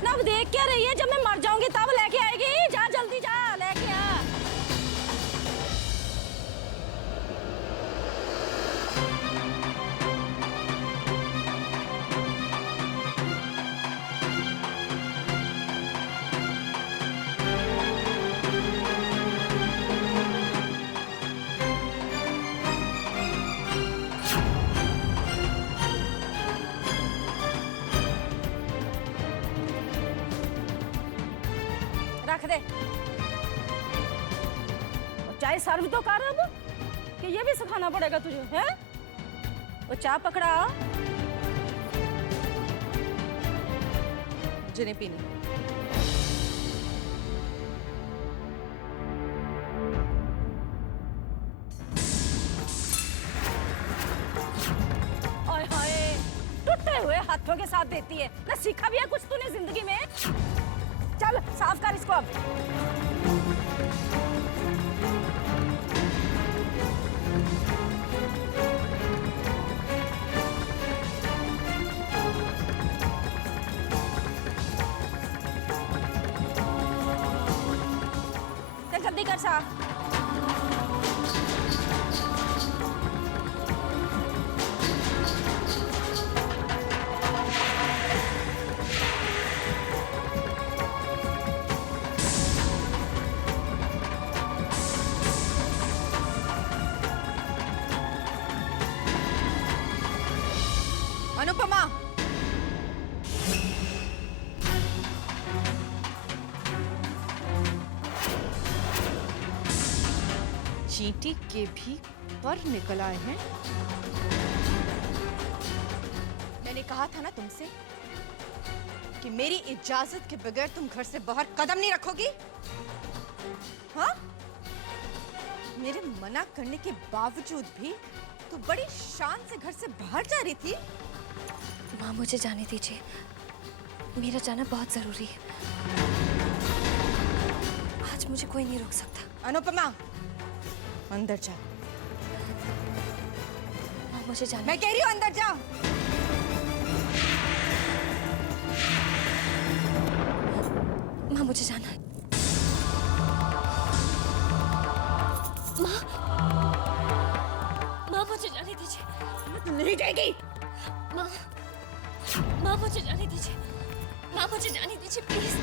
ना अब देख क्या रही है? जब मैं मर जाऊंगी तब लेके आएगी। जा जल्दी जा, लेके आ। रख दे। और चाय सर्व तो कर अब, कि ये भी सिखाना पड़ेगा तुझे, है? वो चाय पकड़ा, मुझे नहीं पीनी। ओए होए, टूटे हुए हाथों के साथ देती है ना। सीखा भी है कुछ तूने जिंदगी में? चल साफ कर इसको अब। चल जल्दी कर साफ। अनुपमा, चींटी के भी पर निकल आए हैं। मैंने कहा था ना तुमसे कि मेरी इजाजत के बगैर तुम घर से बाहर कदम नहीं रखोगी। हाँ, मेरे मना करने के बावजूद भी तू बड़ी शान से घर से बाहर जा रही थी। माँ मुझे जाने दीजिए, मेरा जाना बहुत जरूरी है। आज मुझे कोई नहीं रोक सकता। अनुपमा, अंदर जा। माँ मुझे जाने। मैं कह रही हूँ अंदर जा। माँ मुझे जाना है। माँ मुझे जाने दीजिए। नहीं जाएगी। माँ मुझे जाने दीजिए। माँ मुझे जाने दीजिए प्लीज।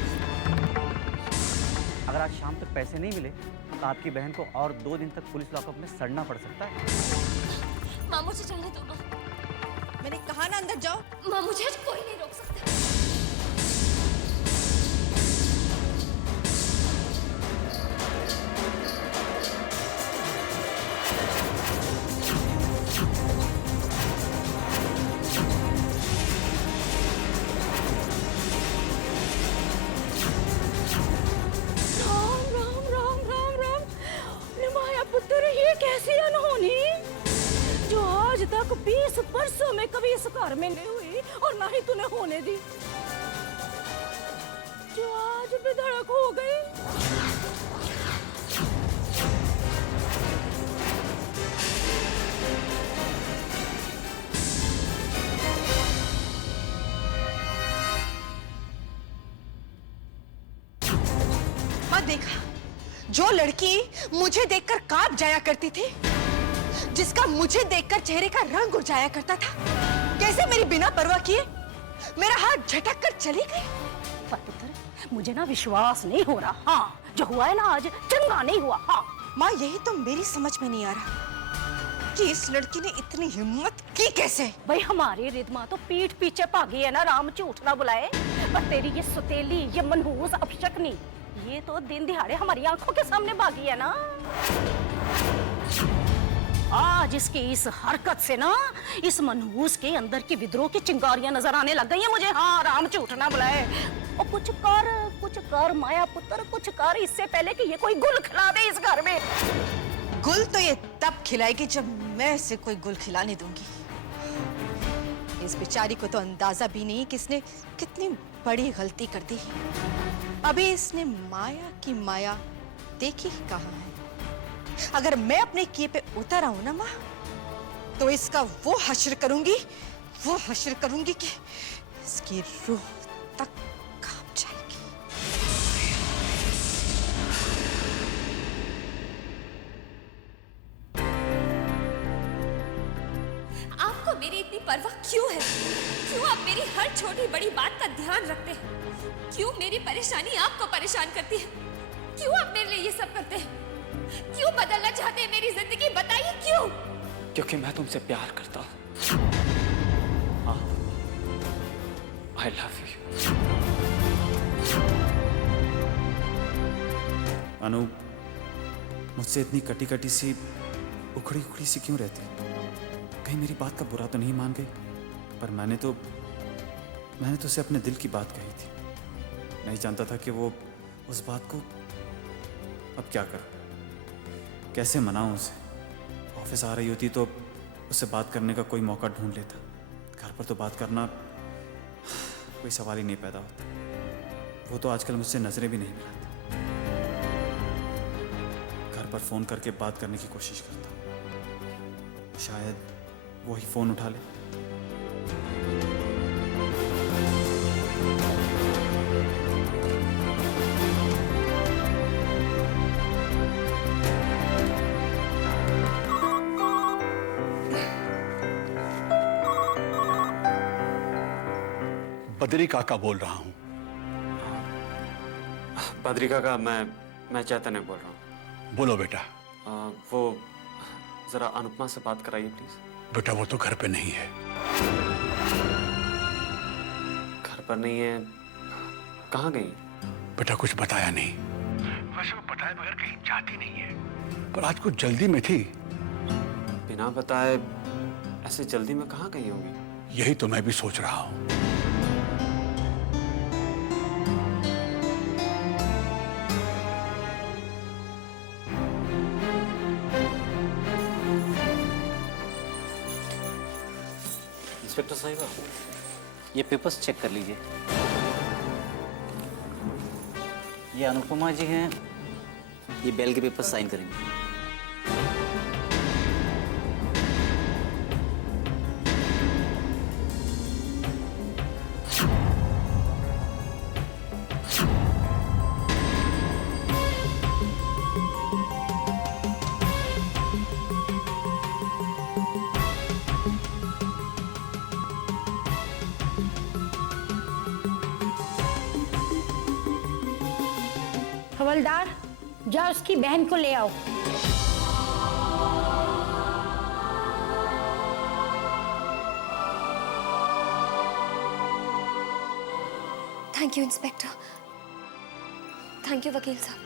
अगर आज शाम तक पैसे नहीं मिले तो आपकी बहन को और 2 दिन तक पुलिस लॉकअप में सड़ना पड़ सकता है। माँ मुझे जाने दो। माँ, मैंने कहा ना अंदर जाओ। माँ मुझे आज कोई नहीं रोक सकता। कैसी अनहोनी जो आज तक 20 वर्षों में कभी इस घर में नहीं हुई और ना ही तूने होने दी, जो आज बेधड़क हो गई। मत देखा जो लड़की मुझे देखकर कांप जाया करती थी, जिसका मुझे देखकर चेहरे का रंग उड़ जाया करता था, कैसे मेरी बिना परवाह किए मेरा हाथ झटक कर चली गई। पुत्र, मुझे ना विश्वास नहीं हो रहा। हाँ, जो हुआ है ना आज चंगा नहीं हुआ। हाँ माँ, यही तो मेरी समझ में नहीं आ रहा कि इस लड़की ने इतनी हिम्मत की कैसे। भाई हमारी रिदमा तो पीठ पीछे भागी है ना, राम झूठ ना बुलाए। पर तेरी ये सुतेली, ये मनहूस अपशकनी, ये तो दिन दिहाड़े हमारी आंखों के सामने भागी है ना। आज इसकी इस हरकत से ना इस मनहूस के अंदर की विद्रोह की चिंगारियां नजर आने लग गई हैं मुझे। हाँ, राम झूठ ना बुलाए। और कुछ कर माया पुत्र, कुछ कर इससे पहले कि ये कोई गुल खिला दे इस घर में। गुल तो ये तब खिलाएगी जब मैं इसे कोई गुल खिलाने दूंगी। इस बेचारी को तो अंदाजा भी नहीं कि इसने कितनी बड़ी गलती कर दी। अभी इसने माया की माया देखी ही कहाँ है। अगर मैं अपने किए पे उतर आऊं ना माँ, तो इसका वो हश्र करूंगी कि इसकी रूह तक कांप जाएगी। आपको मेरी इतनी परवाह क्यों है? क्यों आप मेरी हर छोटी बड़ी बात का ध्यान रखते हैं? क्यों मेरी परेशानी आपको परेशान करती है? क्यों आप मेरे लिए ये सब करते हैं? क्यों बदलना चाहते हैं मेरी जिंदगी? बताइए क्यों? क्योंकि मैं तुमसे प्यार करता हूँ। I love you. अनु, मुझसे इतनी कटी कटी सी, उखड़ी उखड़ी सी क्यों रहती? कहीं मेरी बात का बुरा तो नहीं मान गई? पर मैंने तो उसे अपने दिल की बात कही थी। नहीं जानता था कि वो उस बात को, अब क्या करूं, कैसे मनाऊं उसे? ऑफिस आ रही होती तो उससे बात करने का कोई मौका ढूंढ लेता। घर पर तो बात करना कोई सवाल ही नहीं पैदा होता। वो तो आजकल मुझसे नजरें भी नहीं मिलाता। घर पर फोन करके बात करने की कोशिश करता हूं, शायद वो ही फोन उठा ले। बद्री काका बोल रहा हूँ। बद्री काका, मैं चैतन्य बोल रहा हूँ। बोलो बेटा। वो जरा अनुपमा से बात कराइए प्लीज। बेटा वो तो घर पे नहीं है। घर पर नहीं है? कहाँ गई? बेटा कुछ बताया नहीं। वैसे वो बताए बगैर कहीं जाती नहीं है, पर आज कुछ जल्दी में थी। बिना बताए ऐसे जल्दी में कहाँ गई होगी? यही तो मैं भी सोच रहा हूँ। इंस्पेक्टर साहिबा, ये पेपर्स चेक कर लीजिए। ये अनुपमा जी हैं, ये बेल के पेपर्स साइन करेंगे। हवलदार, जाओ उसकी बहन को ले आओ। Thank you inspector. Thank you वकील साहब।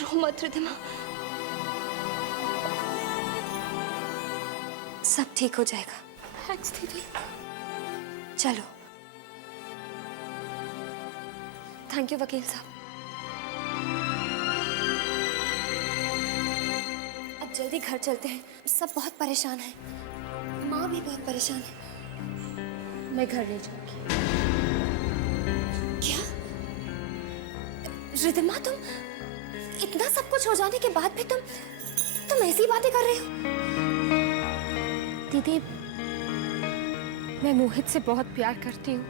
रो मत रिद्धिमा, सब ठीक हो जाएगा। थैंक्स दीदी। चलो। थैंक यू वकील साहब। अब जल्दी घर चलते हैं, सब बहुत परेशान हैं। माँ भी बहुत परेशान है। मैं घर ले जाऊंगी। क्या रिद्धिमा, तुम इतना सब कुछ हो जाने के बाद भी तुम ऐसी बातें कर रहे हो? दीदी, मैं मोहित से बहुत प्यार करती हूँ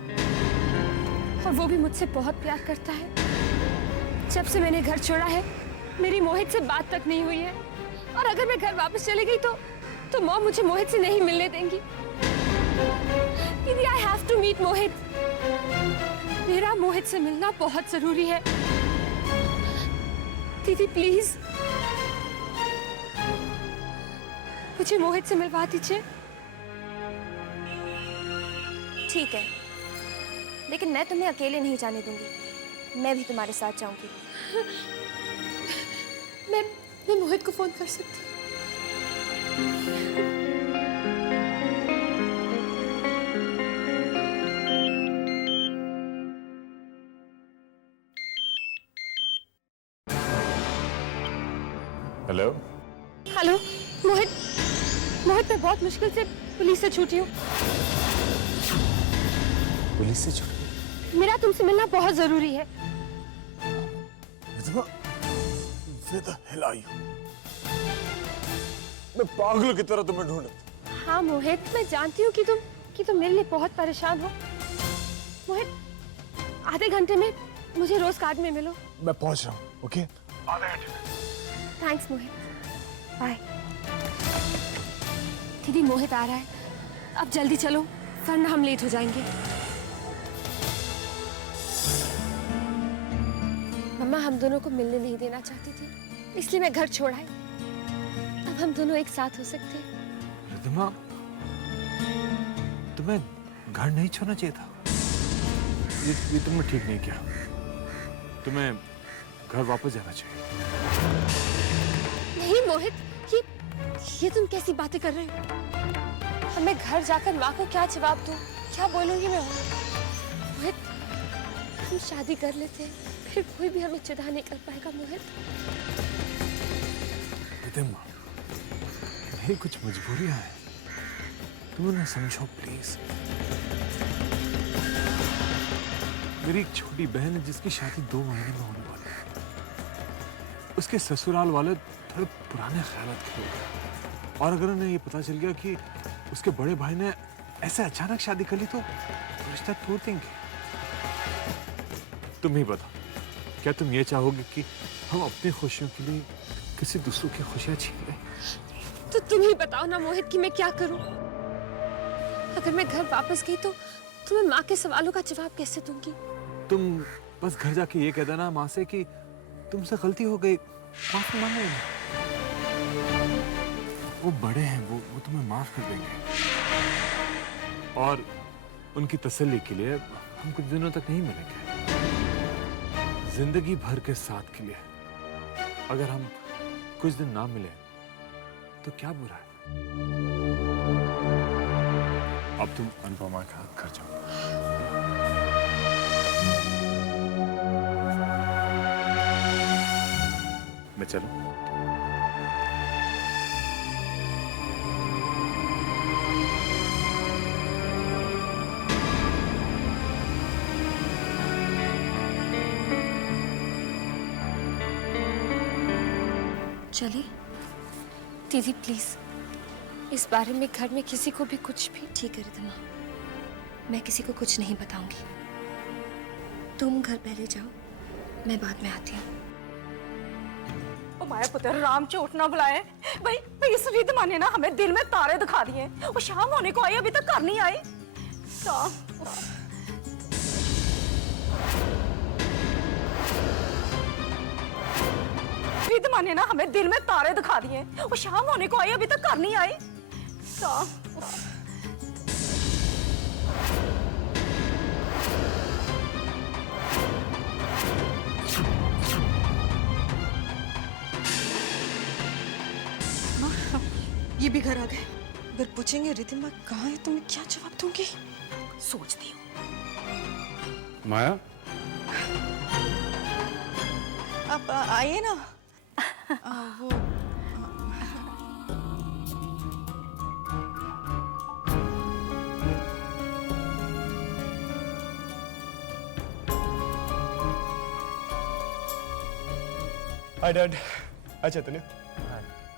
और वो भी मुझसे बहुत प्यार करता है। जब से मैंने घर छोड़ा है, मेरी मोहित से बात तक नहीं हुई है। और अगर मैं घर वापस चली गई तो मॉम मुझे मोहित से नहीं मिलने देंगी। दीदी, आई हैव टू मीट मोहित। मेरा मोहित से मिलना बहुत जरूरी है। दीदी प्लीज मुझे मोहित से मिलवा दीजिए। ठीक है, लेकिन मैं तुम्हें अकेले नहीं जाने दूंगी। मैं भी तुम्हारे साथ जाऊंगी। मैं मोहित को फोन कर सकती हूँ? हेलो हेलो मोहित, मैं बहुत मुश्किल से पुलिस से छूटी हूँ। पुलिस से छूट? मेरा तुमसे मिलना बहुत जरूरी है। Where the hell are you? मैं पागल की तरह तुम्हें ढूंढ। हाँ मोहित, मैं जानती हूँ कि तुम मेरे लिए बहुत परेशान हो। मोहित, आधे घंटे में मुझे रोज कार्ड में मिलो। मैं पहुंच रहा हूँ, ओके? आधे घंटे में। थैंक्स मोहित, बाय। दीदी, मोहित आ रहा है, अब जल्दी चलो वरना हम लेट हो जाएंगे। मम्मा हम दोनों को मिलने नहीं देना चाहती थी, इसलिए मैं घर छोड़ आई। अब हम दोनों एक साथ हो सकते हैं। रिद्धिमा, तुम्हें घर नहीं छोड़ना चाहिए था। ये तुमने ठीक नहीं किया। तुम्हें घर वापस जाना चाहिए। नहीं मोहित, ये तुम कैसी बातें कर रहे हो? अब मैं घर जाकर माँ को क्या जवाब दूँ? क्या बोलूंगी मैं? मोहित, हम शादी कर लेते हैं, फिर कोई भी हमें जुदा नहीं कर पाएगा मोहित। रिद्धिमा, मेरी कुछ मजबूरियां हैं, तुम उन्हें समझो प्लीज। मेरी एक छोटी बहन है जिसकी शादी 2 महीने में होने वाली है। उसके ससुराल वाले थोड़े पुराने ख्यालात के लोग हैं, और अगर उन्हें ये पता चल गया कि उसके बड़े भाई ने ऐसे अचानक शादी कर ली तो रिश्ता तोड़ देंगे। तुम ही बताओ, क्या तुम ये चाहोगे कि हम अपनी खुशियों के लिए किसी दूसरों की खुशियां छीन लें? तो तुम ही बताओ ना मोहित कि मैं क्या करूं? अगर मैं घर वापस गई तो मैं माँ के सवालों का जवाब कैसे दूंगी? तुम बस घर जाके ये कह देना माँ से कि तुमसे गलती हो गई, माफी मांग लेना। वो बड़े हैं, वो तुम्हें माफ कर देंगे। और उनकी तसल्ली के लिए हम कुछ दिनों तक नहीं मिलेंगे, जिंदगी भर के साथ के लिए। अगर हम कुछ दिन ना मिले तो क्या बुरा है? अब तुम अनुपमा के साथ घर जाओ। मैं चलूं? चलिए दीदी प्लीज, इस बारे में घर में किसी को भी कुछ भी। ठीक है रिद्धिमा, मैं किसी को कुछ नहीं बताऊंगी। तुम घर पहले जाओ, मैं बाद में आती हूँ। ओ माया पुत्र, राम चोट ना बुलाए। भाई इस रिद्धिमा ने ना हमें दिल में तारे दिखा दिए। वो शाम होने को आई, अभी तक घर नहीं आई। रिद्धिमा ने ना हमें दिल में तारे दिखा दिए। वो शाम होने को आई, अभी तक घर नहीं आई। ये भी घर आ गए। अगर पूछेंगे रिद्धिमा कहाँ है तो मैं क्या जवाब दूंगी? सोचती हूँ। माया, आप आइए ना। वो हाय डैड। हाय चैतन्य।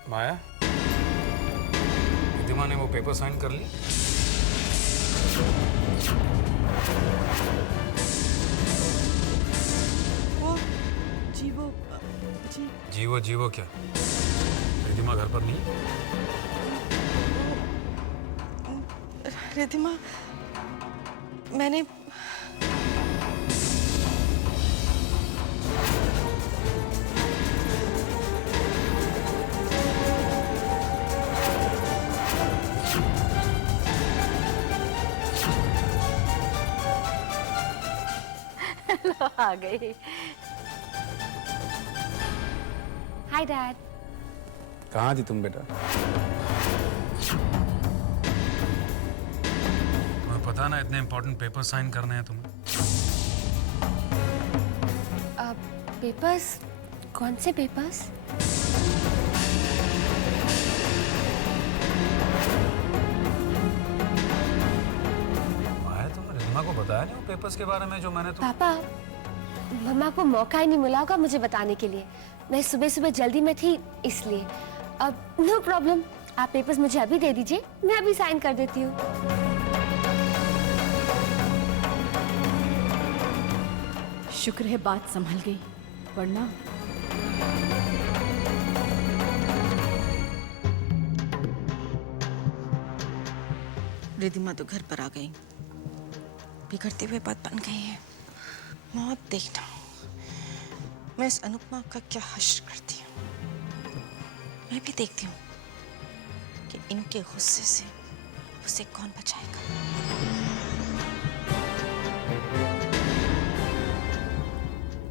माया, रिद्धिमा ने वो पेपर साइन कर ली? जीवो क्या? रिद्धिमा घर पर नहीं? रिद्धिमा, मैंने आ गई। Hi dad. कहाँ थी तुम बेटा? तुम्हें पता ना इतने इम्पोर्टेंट पेपर साइन करने हैं तुम्हें। पेपर्स? कौन से पेपर्स? माया, तुमने रिद्धिमा को बताया नहीं वो पेपर्स के बारे में जो मैंने पापा, मम्मा को मौका ही नहीं मिला होगा मुझे बताने के लिए। मैं सुबह सुबह जल्दी में थी इसलिए। अब नो प्रॉब्लम, आप पेपर्स मुझे अभी दे दीजिए, मैं अभी साइन कर देती हूँ। शुक्र है बात संभल गई, वरना रिद्धिमा तो घर पर आ गई। बिगड़ते हुए बात बन गई है। माँ अब देखना मैं इस अनुपमा का क्या हश्र करती हूँ। मैं भी देखती हूँ कि इनके गुस्से से उसे कौन बचाएगा।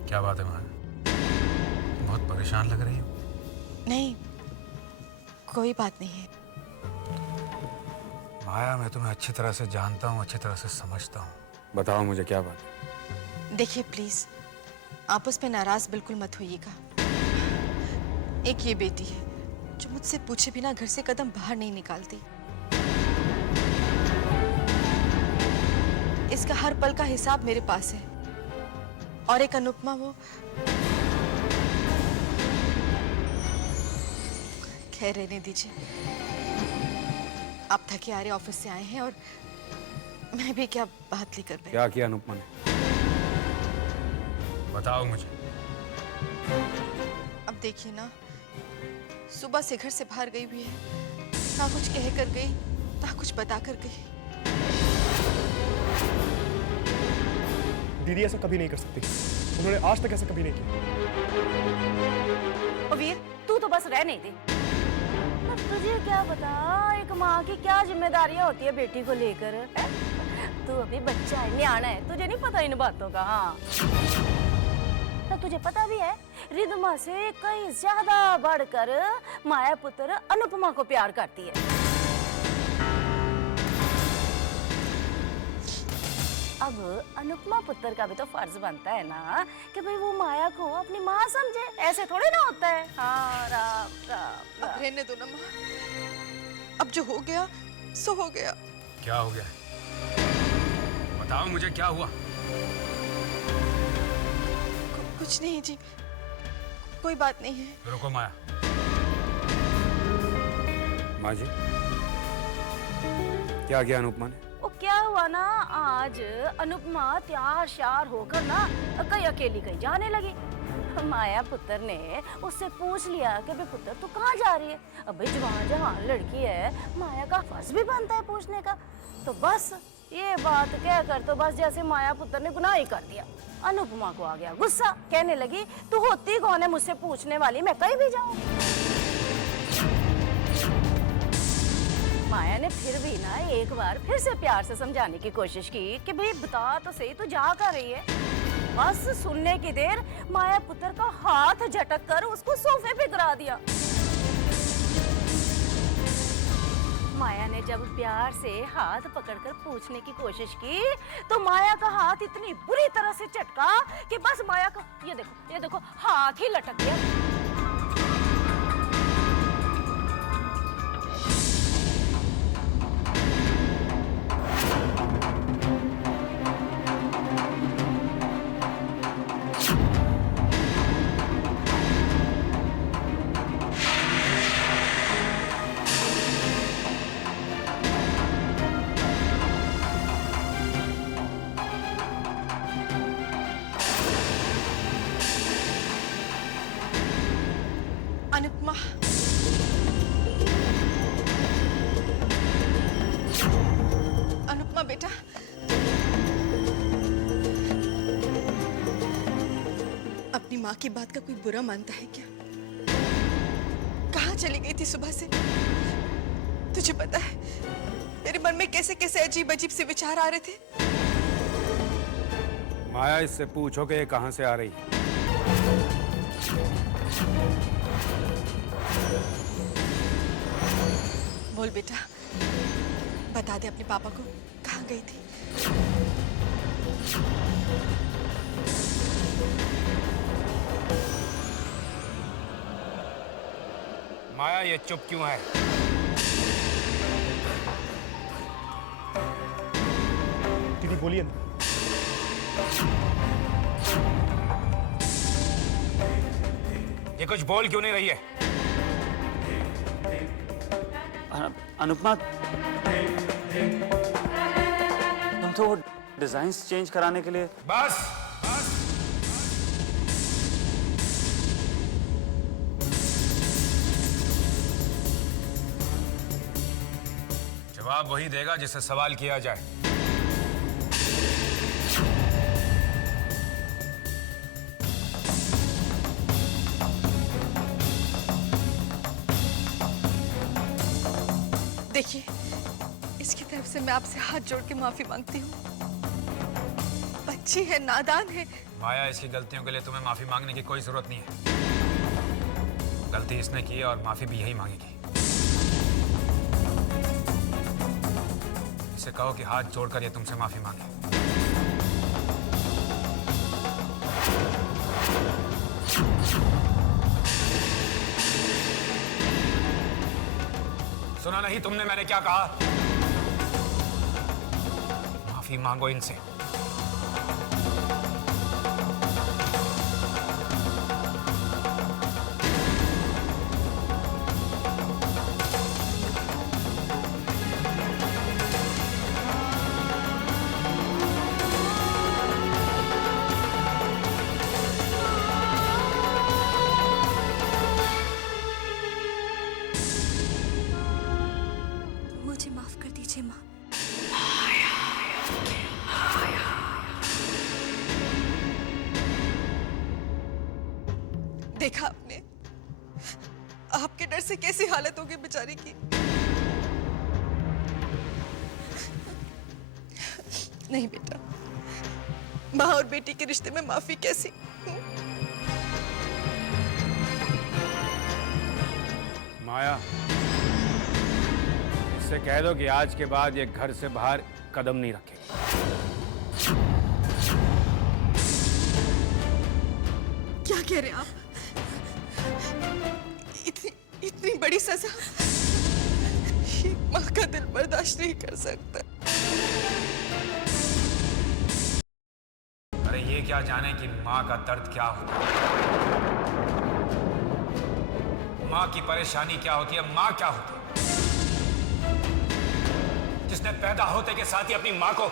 क्या बात है माया? बहुत परेशान लग रही हो। नहीं, कोई बात नहीं है। माया, मैं तुम्हें अच्छी तरह से जानता हूँ, अच्छी तरह से समझता हूँ। बताओ मुझे क्या बात है। देखिए प्लीज, आपस में नाराज बिल्कुल मत होइएगा। एक ये बेटी है जो मुझसे पूछे बिना घर से कदम बाहर नहीं निकालती। इसका हर पल का हिसाब मेरे पास है। और एक अनुपमा, वो खैर रहने दीजिए। आप थके आ रहे ऑफिस से आए हैं और मैं भी क्या बात लेकर बैठी। क्या किया अनुपमा ने? बताओ मुझे। अब देखिए ना, सुबह से घर से बाहर गई हुई है। ना कुछ कह कर गई, ना कुछ बता कर गई। दीदी ऐसा कभी नहीं कर सकती। उन्होंने आज तक ऐसा कभी नहीं किया। वीर, तू तो बस रह नहीं दे। तुझे क्या पता एक माँ की क्या जिम्मेदारियां होती है बेटी को लेकर। तू अभी बच्चा है, न्याणा है, तुझे नहीं पता इन बातों का। हाँ, तो तुझे पता भी है रिधमा से कहीं ज्यादा बढ़कर माया पुत्र अनुपमा को प्यार करती है। अब अनुपमा पुत्र का भी तो फर्ज बनता है ना कि भाई वो माया को अपनी माँ समझे। ऐसे थोड़े ना होता है। हाँ, राम राम, राम। अब रहने दो ना माँ, अब जो हो गया सो हो गया। क्या हो गया? बताओ मुझे क्या हुआ? कुछ नहीं जी, कोई बात नहीं है। रुको माया। माँ जी, क्या किया अनुपमा ने? वो क्या हुआ ना, आज अनुपमा तैयार श्यार होकर ना कहीं अकेली कहीं जाने लगी। माया पुत्र ने उससे पूछ लिया कि भाई पुत्र तू कहाँ जा रही है। अब भाई जवान जवान लड़की है, माया का फर्ज भी बनता है पूछने का। तो बस ये बात कहकर तो बस जैसे माया पुत्र ने गुनाह ही कर दिया। अनुपमा को आ गया गुस्सा, कहने लगी तू होती कौन है मुझसे पूछने वाली, मैं कहीं भी जाऊं। माया ने फिर भी ना एक बार फिर से प्यार से समझाने की कोशिश की कि भाई बता तो सही, तू जा कर रही है। बस सुनने की देर माया पुत्र का हाथ झटक कर उसको सोफे पे गिरा दिया। माया ने जब प्यार से हाथ पकड़कर पूछने की कोशिश की तो माया का हाथ इतनी बुरी तरह से झटका कि बस माया का ये देखो हाथ ही लटक गया। अनुपमा, अनुपमा बेटा, अपनी माँ की बात का कोई बुरा मानता है क्या? कहाँ चली गई थी सुबह से? तुझे पता है मेरे मन में कैसे कैसे अजीब अजीब से विचार आ रहे थे। माया, इससे पूछो कि ये कहाँ से आ रही है। बोल बेटा, बता दे अपने पापा को कहाँ गई थी। माया, ये चुप क्यों है? दीदी बोलिए ना। ये कुछ बोल क्यों नहीं रही है? अनुपमा, तुम तो डिजाइन्स चेंज कराने के लिए। बस जवाब वही देगा जिससे सवाल किया जाए। देखिए, इसकी तरफ से मैं आपसे हाथ जोड़ के माफी मांगती हूँ। बच्ची है, नादान है। माया, इसकी गलतियों के लिए तुम्हें माफी मांगने की कोई जरूरत नहीं है। गलती इसने की और माफी भी यही मांगेगी। इसे कहो कि हाथ जोड़कर ये तुमसे माफी मांगे। सुना नहीं तुमने मैंने क्या कहा? माफी मांगो इनसे। मुझे माफ कर दीजिए माँ। देखा आपने, आपके डर से कैसी हालत होगी बेचारी की। नहीं बेटा, माँ और बेटी के रिश्ते में माफी कैसी? माया, इससे कह दो कि आज के बाद ये घर से बाहर कदम नहीं रखेगा। क्या कह रहे हैं आप? इतनी बड़ी सजा ये माँ का दिल बर्दाश्त नहीं कर सकता। अरे ये क्या जाने कि माँ का दर्द क्या होता है, माँ की परेशानी क्या होती है, माँ क्या होती है, जिसने पैदा होते के साथ ही अपनी माँ को